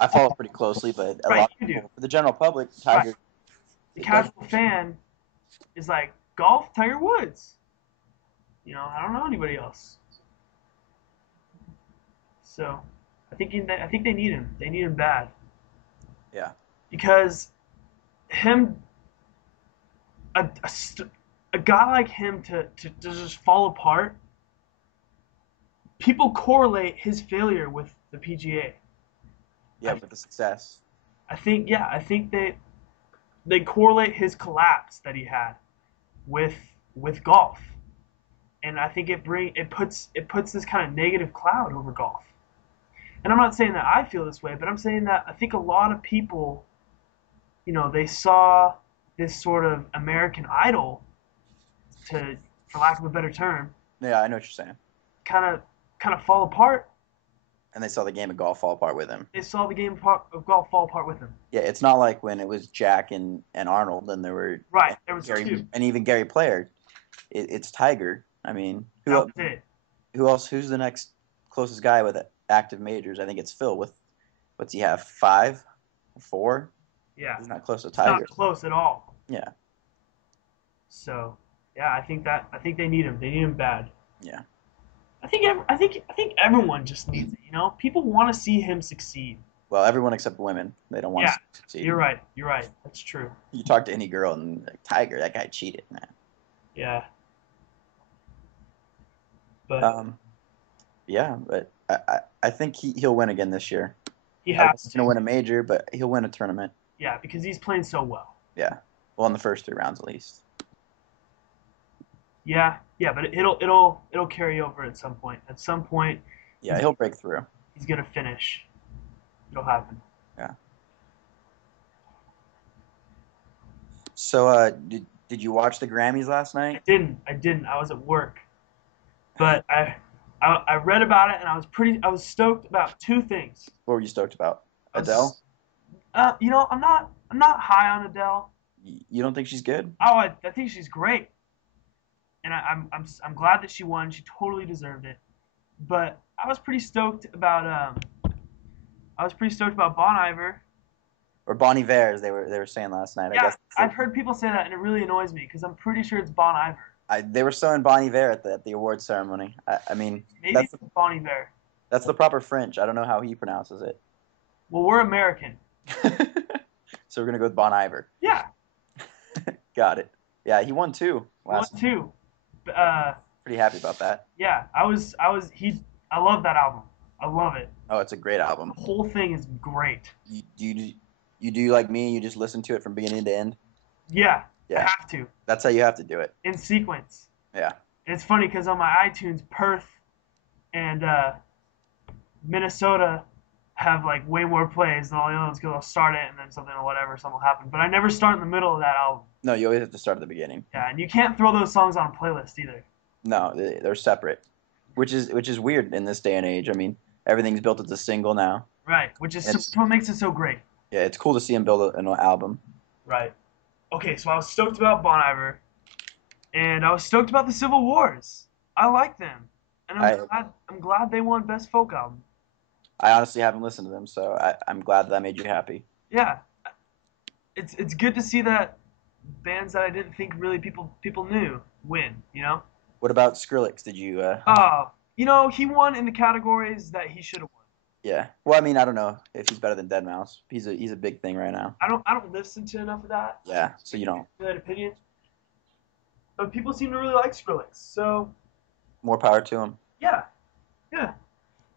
I follow pretty closely, but a right, lot you of do. people, for the general public, Right. Tiger. The It does. casual fan is like golf, Tiger Woods. You know, I don't know anybody else. So, I think they need him. They need him bad Yeah, because him a guy like him to just fall apart. People correlate his failure with the PGA. yeah, with the success. I think they correlate his collapse that he had with golf. and I think it puts this kind of negative cloud over golf. And I'm not saying that I feel this way, but I'm saying that I think a lot of people, they saw this sort of American Idol, to, for lack of a better term, Yeah, I know what you're saying. kind of kind of fall apart. And they saw the game of golf fall apart with him. They saw the game of golf fall apart with him. Yeah, it's not like when it was Jack and Arnold, and there were Right, there was Gary two. and even Gary Player. It's Tiger. I mean, That was it. who else? Who's the next closest guy with active majors? I think it's Phil. With what's he have? 5, 4. Yeah, He's not close to it's not Tiger. close at all. Yeah, So yeah, I think they need him. They need him bad. yeah. I think everyone just needs it. People want to see him succeed. Well, everyone except women. They don't want Yeah, to succeed. you're right. You're right. That's true. You talk to any girl and like, Tiger, that guy cheated, man. Yeah, but Um, yeah, but I think he'll win again this year. he I don't know if has he's gonna to. win a major, but he'll win a tournament. Yeah, because he's playing so well. Yeah, well, in the first 3 rounds at least. Yeah, yeah, but it'll carry over at some point. At some point, Yeah, he'll break through. he's gonna finish. It'll happen. Yeah. So, did you watch the Grammys last I night? didn't. I didn't. I was at work, but I read about it and I was stoked about two things. What were you stoked about? I Adele? was, I'm not high on Adele. You don't think she's good? Oh, I think she's great, and I'm glad that she won. She totally deserved it. But I was pretty stoked about Bon Iver. Or Bon Iver, as they were saying last night? I Yeah, guess I've heard people say that, and it really annoys me because I'm pretty sure it's Bon Iver. they were showing Bon Iver at the award ceremony. I mean, Maybe it's Bon Iver. that's the proper French. I don't know how he pronounces it. Well, we're American. So we're gonna go with Bon Iver. Yeah, Got it. Yeah, he won 2 one last. too. Pretty happy about that. Yeah, I love that album. I love it. Oh, it's a great album. The whole thing is great. You do like me? You just listen to it from beginning to end. Yeah, I Yeah, have to that's how you have to do it. in sequence. Yeah. And it's funny because on my iTunes, Perth and Minnesota have like way more plays than all the other ones because I'll start it and then something will happen. But I never start in the middle of that album. No, you always have to start at the beginning. Yeah, and you can't throw those songs on a playlist either. No, they're separate, which is weird in this day and age. I mean, everything's built as a single now. Right, which is It's what makes it so great. Yeah, it's cool to see him build an album. Right. Okay, so I was stoked about Bon Iver, and I was stoked about the Civil Wars. I like them, and I'm glad they won Best Folk Album. I honestly haven't listened to them, so I'm glad that made you happy. Yeah, it's good to see that bands that I didn't think really people knew win. What about Skrillex? Did you? He won in the categories that he should have won. Yeah. Well, I mean, I don't know if he's better than Deadmau5. He's a big thing right now. I don't listen to enough of that. Yeah. So you don't. That opinion. But people seem to really like Skrillex, so More power to him. yeah, yeah.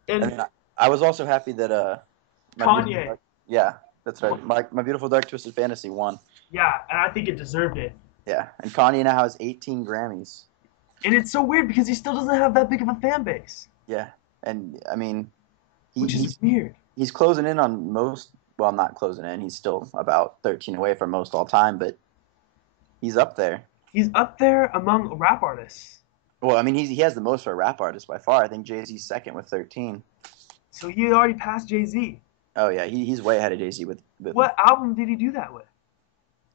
And I mean, I was also happy that my Kanye. Beautiful yeah, that's right. My Beautiful Dark Twisted Fantasy won. Yeah, and I think it deserved it. Yeah, and Kanye now has 18 Grammys. And it's so weird because he still doesn't have that big of a fan base, Yeah, and I mean, which is weird. he's closing in on most. Well, not closing in. He's still about 13 away from most all time, but he's up there. He's up there among rap artists. Well, I mean, he has the most for a rap artist by far. I think Jay-Z's second with 13. So he already passed Jay-Z. Oh yeah, he's way ahead of Jay-Z with. What album did he do that with?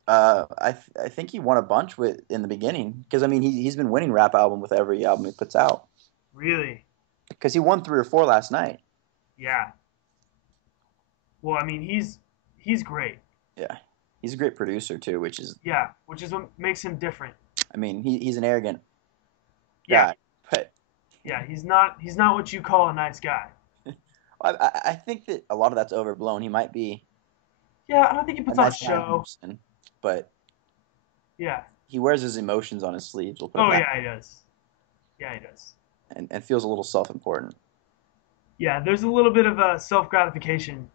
I think he won a bunch in the beginning because I mean he's been winning rap album with every album he puts out. Really? Because he won 3 or 4 last night. Yeah. Well, I mean, he's great. Yeah, he's a great producer too, which is what makes him different. I mean he's an arrogant Yeah. guy, but Yeah, he's not what you call a nice guy. I think that a lot of that's overblown. He might be Yeah, I don't think he a puts on a nice guy show. person, but Yeah. he wears his emotions on his sleeves. We'll put it Oh that yeah, he does. Yeah, he does. and feels a little self-important. Yeah, there's a little bit of self-gratification.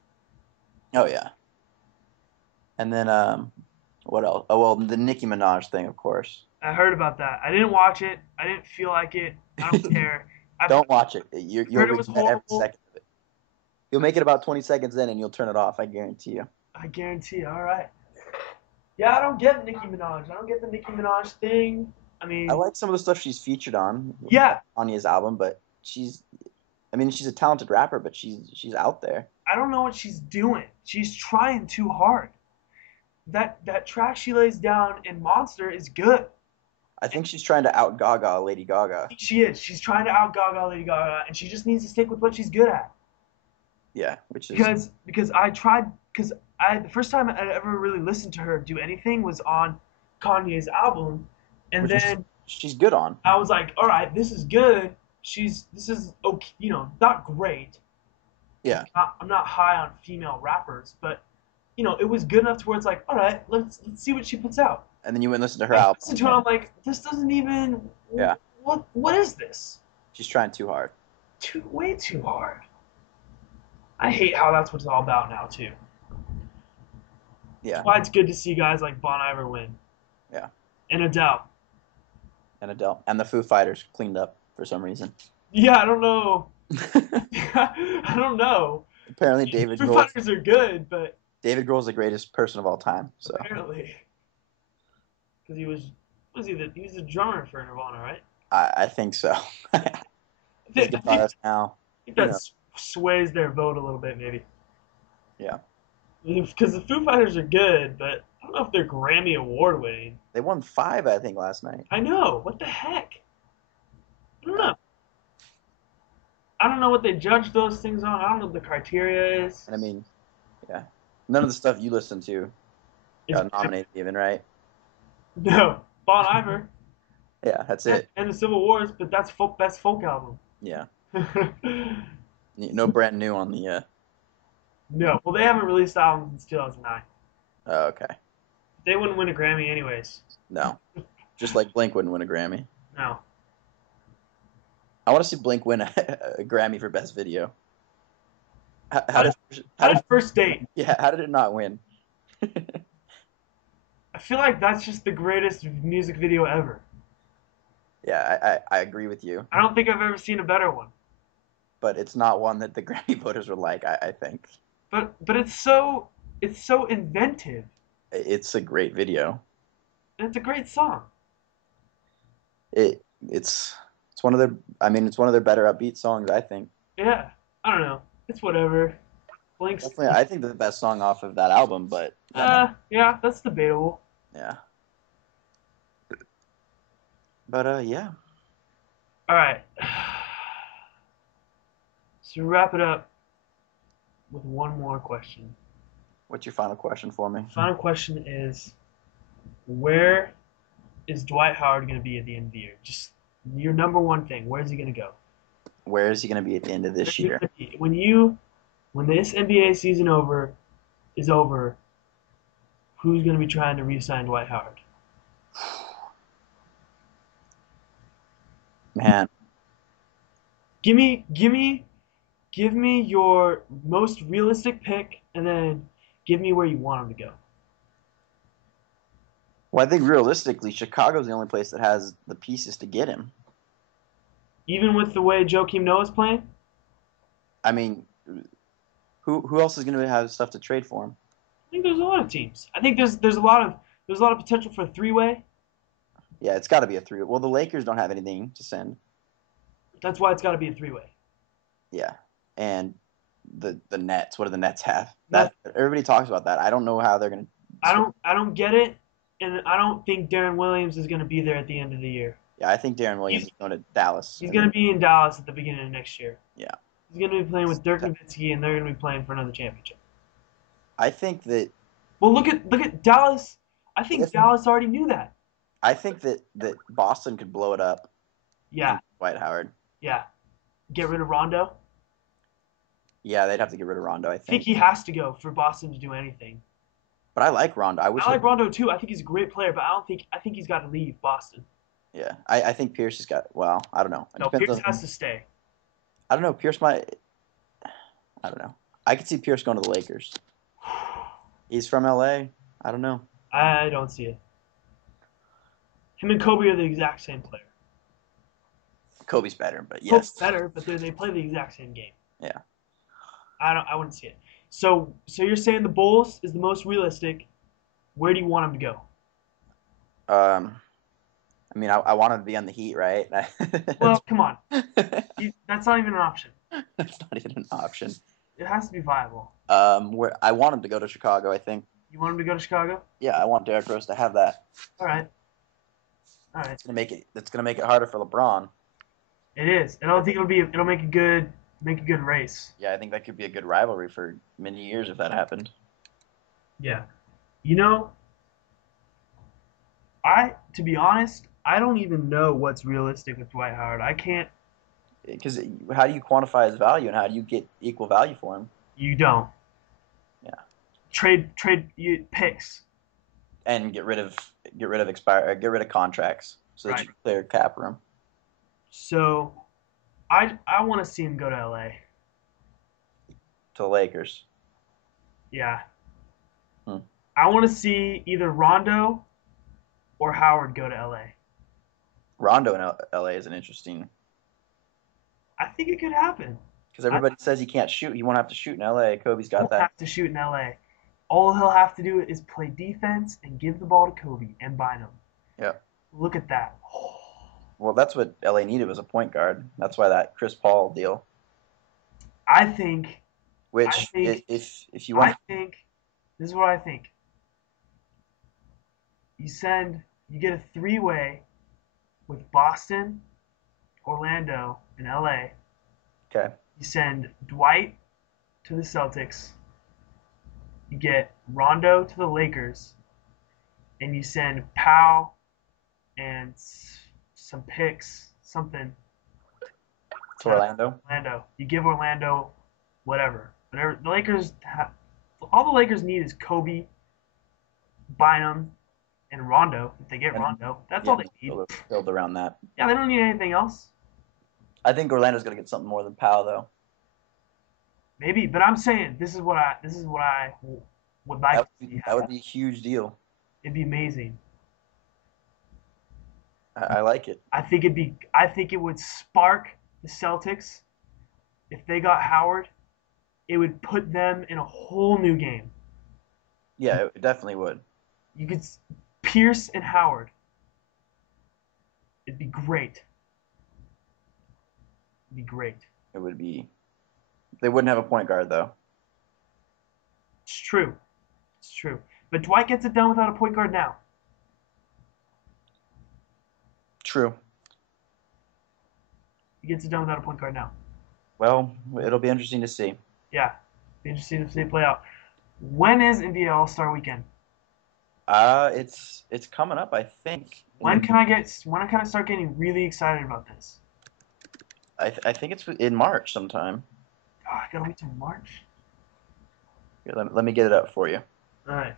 Oh yeah. And then what else? Oh well, the Nicki Minaj thing, of course. I heard about that. I didn't watch it. I didn't feel like it. I don't care. I've Don't watch it. You'll heard it was regret every horrible. second of it. You'll make it about 20 seconds in, and you'll turn it off. I guarantee you. I guarantee. All right. Yeah, I don't get Nicki Minaj. I don't get the Nicki Minaj thing. I I mean, like some of the stuff she's featured on yeah, Kanye's album, but I mean, she's a talented rapper, but she's out there. I don't know what she's doing. She's trying too hard. That track she lays down in Monster is good. I think she's trying to out Gaga Lady Gaga. She is. She's trying to out Gaga Lady Gaga, and she just needs to stick with what she's good at. Yeah, which is Because I tried because I the first time I ever really listened to her do anything was on Kanye's album, and which is then she's good on. I was like, all right, this is good. This is okay, not great. Yeah, I'm not high on female rappers, but it was good enough to where it's like, all right, let's see what she puts out. and then you went and listen to her I album. listened to it, I'm like, this doesn't even. Yeah, What is this? she's trying too hard. Way too hard. I hate how that's what it's all about now too. Yeah, That's why it's good to see guys like Bon Iver win yeah, and Adele. and Adele and the Foo Fighters cleaned up for some reason. Yeah, I don't know. I don't know. Apparently, David Foo Grohl. Fighters are good, but David Grohl's the greatest person of all time. So apparently, because he was the drummer for Nirvana, right? I think so. I He's think, I think, guitarist now. I think Who that knows? sways their vote a little bit, maybe. Yeah, Because the Foo Fighters are good, but I don't know if they're Grammy Award winning. they won 5, I think, last night. I know. What the heck? I don't Yeah. know. I don't know what they judge those things on. I don't know what the criteria is. And I mean, yeah, none of the stuff you listen to It's, got nominated, even, right? no, Bon Iver Yeah, that's it. and the Civil Wars, but that's best folk album. Yeah, no brand new on the. No, well they haven't released albums since 2009. Oh, okay, They wouldn't win a Grammy anyways. no, just like Blink wouldn't win a Grammy. No. I want to see Blink win a Grammy for Best Video. How, How how did, did how how did did First Date? yeah how did it not win? I feel like that's just the greatest music video ever. Yeah, I agree with you, I don't think I've ever seen a better one. but it's not one that the Grammy voters were like. I think But it's so inventive. it's a great video. And it's a great song. It's one of their. I mean, it's one of their better upbeat songs. I think. Yeah. I don't know. It's whatever. Blink's Definitely, I think the best song off of that album, but yeah, that's debatable. yeah. But yeah. All right. So wrap it up with one more question. What's your final question for me? Final question is, where is Dwight Howard going to be at the end of the year? Just your number one thing. Where's he going to go? Where is he going to be at the end of this year? When this NBA season is over, who's going to be trying to re-sign Dwight Howard? Man, Give me your most realistic pick, and then give me where you want him to go. well, I think realistically, Chicago's the only place that has the pieces to get him. Even with the way Joakim Noah's playing, I mean, who else is going to have stuff to trade for him? I think there's a lot of teams. I think there's a lot of potential for a three-way. Yeah, it's got to be a 3. Well, the Lakers don't have anything to send. That's why it's got to be a three-way. Yeah, and the Nets. What do the Nets have? That Everybody talks about that. I don't know how they're going to. I don't get it, and I don't think Darren Williams is going to be there at the end of the year. Yeah, I think Darren Williams is going to Dallas. He's going to be in Dallas at the beginning of next year. Yeah. He's going to be playing with Dirk Nowitzki, and they're going to be playing for another championship. I think that. Well, look at Dallas. I think Dallas already knew that. I think that Boston could blow it up. Yeah. Dwight Howard. Yeah. Get rid of Rondo. Yeah, they'd have to get rid of Rondo. I I think think. he has to go for Boston to do anything. But I like Rondo. I like Rondo too. I think he's a great player, but I think he's got to leave Boston. Yeah, I think Pierce has got. Well, I don't know. It No, depends Pierce on- has to stay. I don't know. Pierce might. I don't know. I could see Pierce going to the Lakers. He's from LA. I don't know. I don't see it. Him and Kobe are the exact same player. Kobe's better, but Kobe's yes. better, but they play the exact same game. Yeah. I wouldn't see it. So you're saying the Bulls is the most realistic. Where do you want him to go? Um, I mean, I wanted to be on the Heat, right? Well, come on. That's not even an option. That's not even an option. It has to be viable. Where I want him to go to Chicago, I think. You want him to go to Chicago? Yeah, I want Derrick Rose to have that. All right. All right. It's gonna make it. It's gonna make it harder for LeBron. It is. And I don't think it'll make a good race. Yeah, I think that could be a good rivalry for many years if that happened. Yeah. You know, to be honest, I don't even know what's realistic with Dwight Howard. I can't. Because how do you quantify his value and how do you get equal value for him? You don't Yeah, picks. and get rid of contracts so that Right. you clear cap room So I want to see him go to LA. to the Lakers. Yeah. Hmm. I want to see either Rondo or Howard go to LA. Rondo in LA is an interesting I think it could happen. because everybody says he can't shoot. He won't have to shoot in LA. Kobe's He got won't that. have to shoot in LA. All he'll have to do is play defense and give the ball to Kobe and bind him. Yeah. Look at that. Well, that's what LA needed was a point guard. That's why that Chris Paul deal. I think. Which, think- if you want, I think. This is what I think. You get a three-way with Boston, Orlando, and LA. okay, You send Dwight to the Celtics. You get Rondo to the Lakers, and you send Powell and some picks, something to Orlando. Orlando. You give Orlando whatever. Whatever the Lakers have, all the Lakers need is Kobe, Bynum, and Rondo. If they get And- Rondo, that's Yeah, all they need. build around that. Yeah, they don't need anything else. I think Orlando's gonna get something more than Powell though. Maybe, but I'm saying this is what I would like to see That would happen. be a huge deal. It'd be amazing. I like it. I think it would spark the Celtics if they got Howard. It would put them in a whole new game. Yeah, it definitely would. You could Pierce and Howard. It'd be great. It'd be great. It would be. They wouldn't have a point guard though. It's true. It's true. But Dwight gets it done without a point guard now. True. He gets it done without a point guard now. Well, it'll be interesting to see. Yeah. Be interesting to see it play out. When is NBA All Star Weekend? It's coming up, I think. When can I start getting really excited about this? I think it's in March sometime. Oh, I gotta wait till March. Here, let me get it up for you. All right.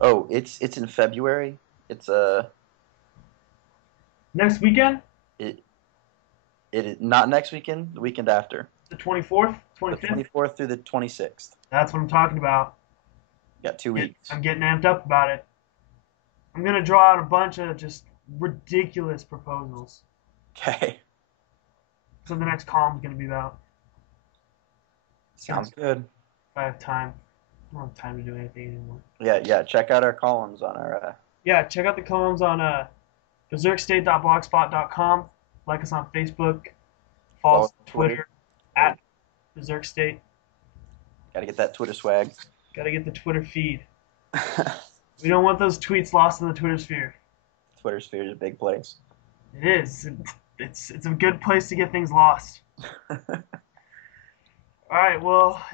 Oh, it's in February. It's Next weekend, it is not next weekend, the weekend after. the 24th, The 25th. 24th through the 26th. That's what I'm talking about. Got 2 weeks. I'm getting amped up about it. I'm gonna draw out a bunch of just ridiculous proposals. Okay. So the next column's gonna be about. Sounds good. If I have time. I don't have time to do anything anymore. Yeah. Check out our columns on our. Yeah, check out the columns on berserkstate.blogspot.com. Like us on Facebook. Follow us on Twitter at berserkstate. Got to get that Twitter swag. Gotta get the Twitter feed. We don't want those tweets lost in the Twitter sphere. Twitter sphere is a big place. It is. It's a good place to get things lost. All right. Well,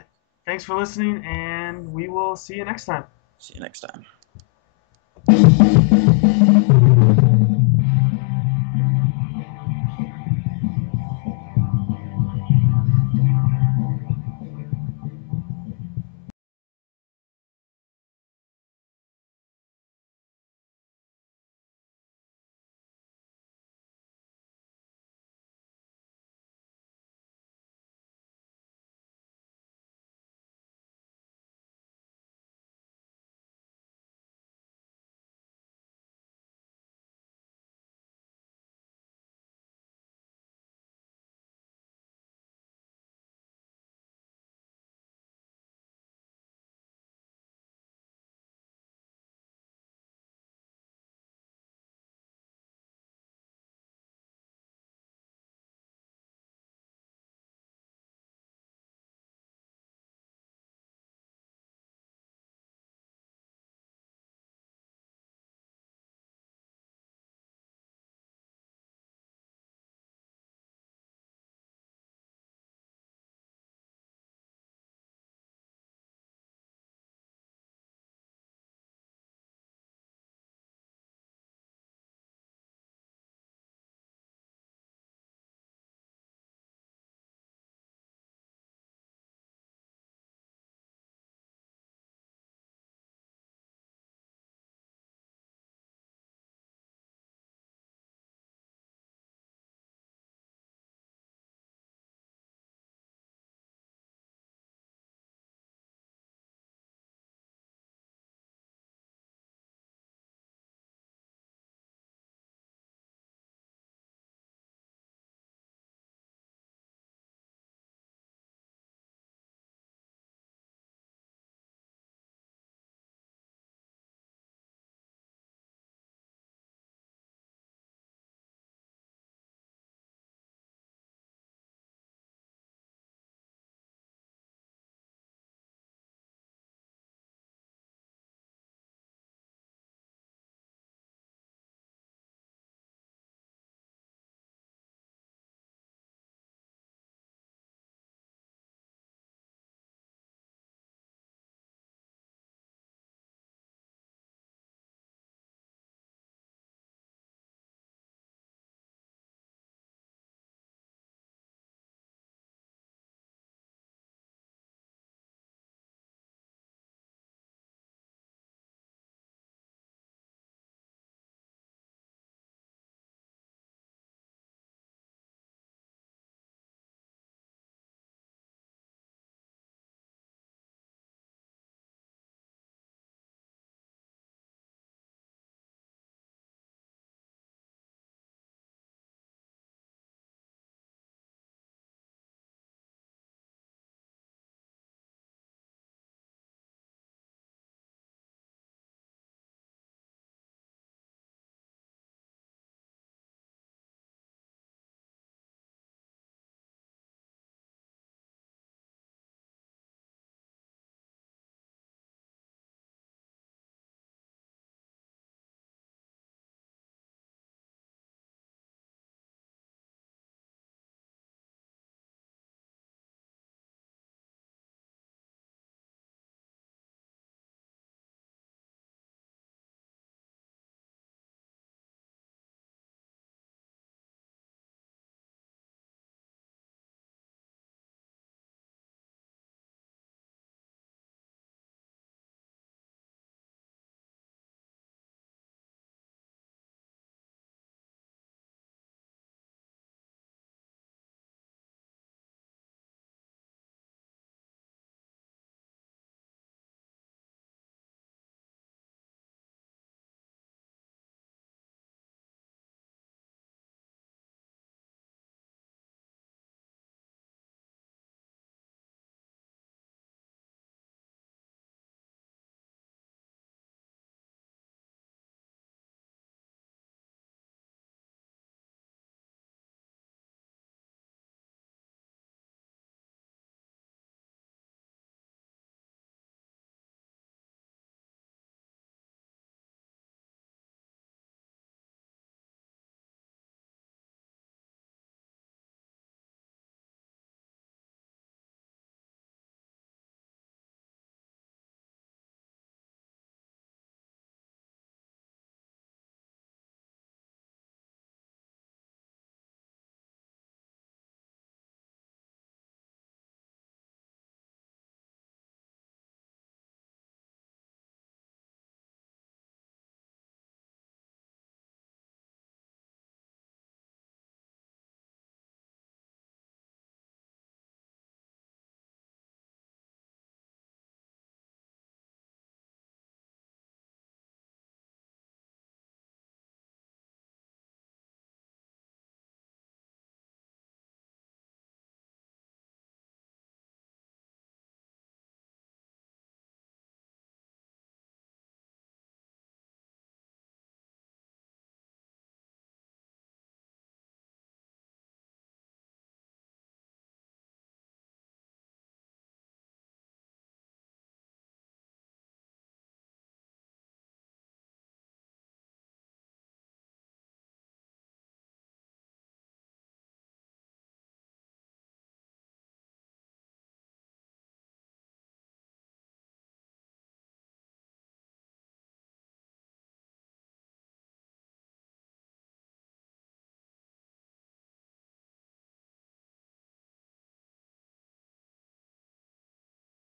thanks for listening, and we will see you next time. See you next time.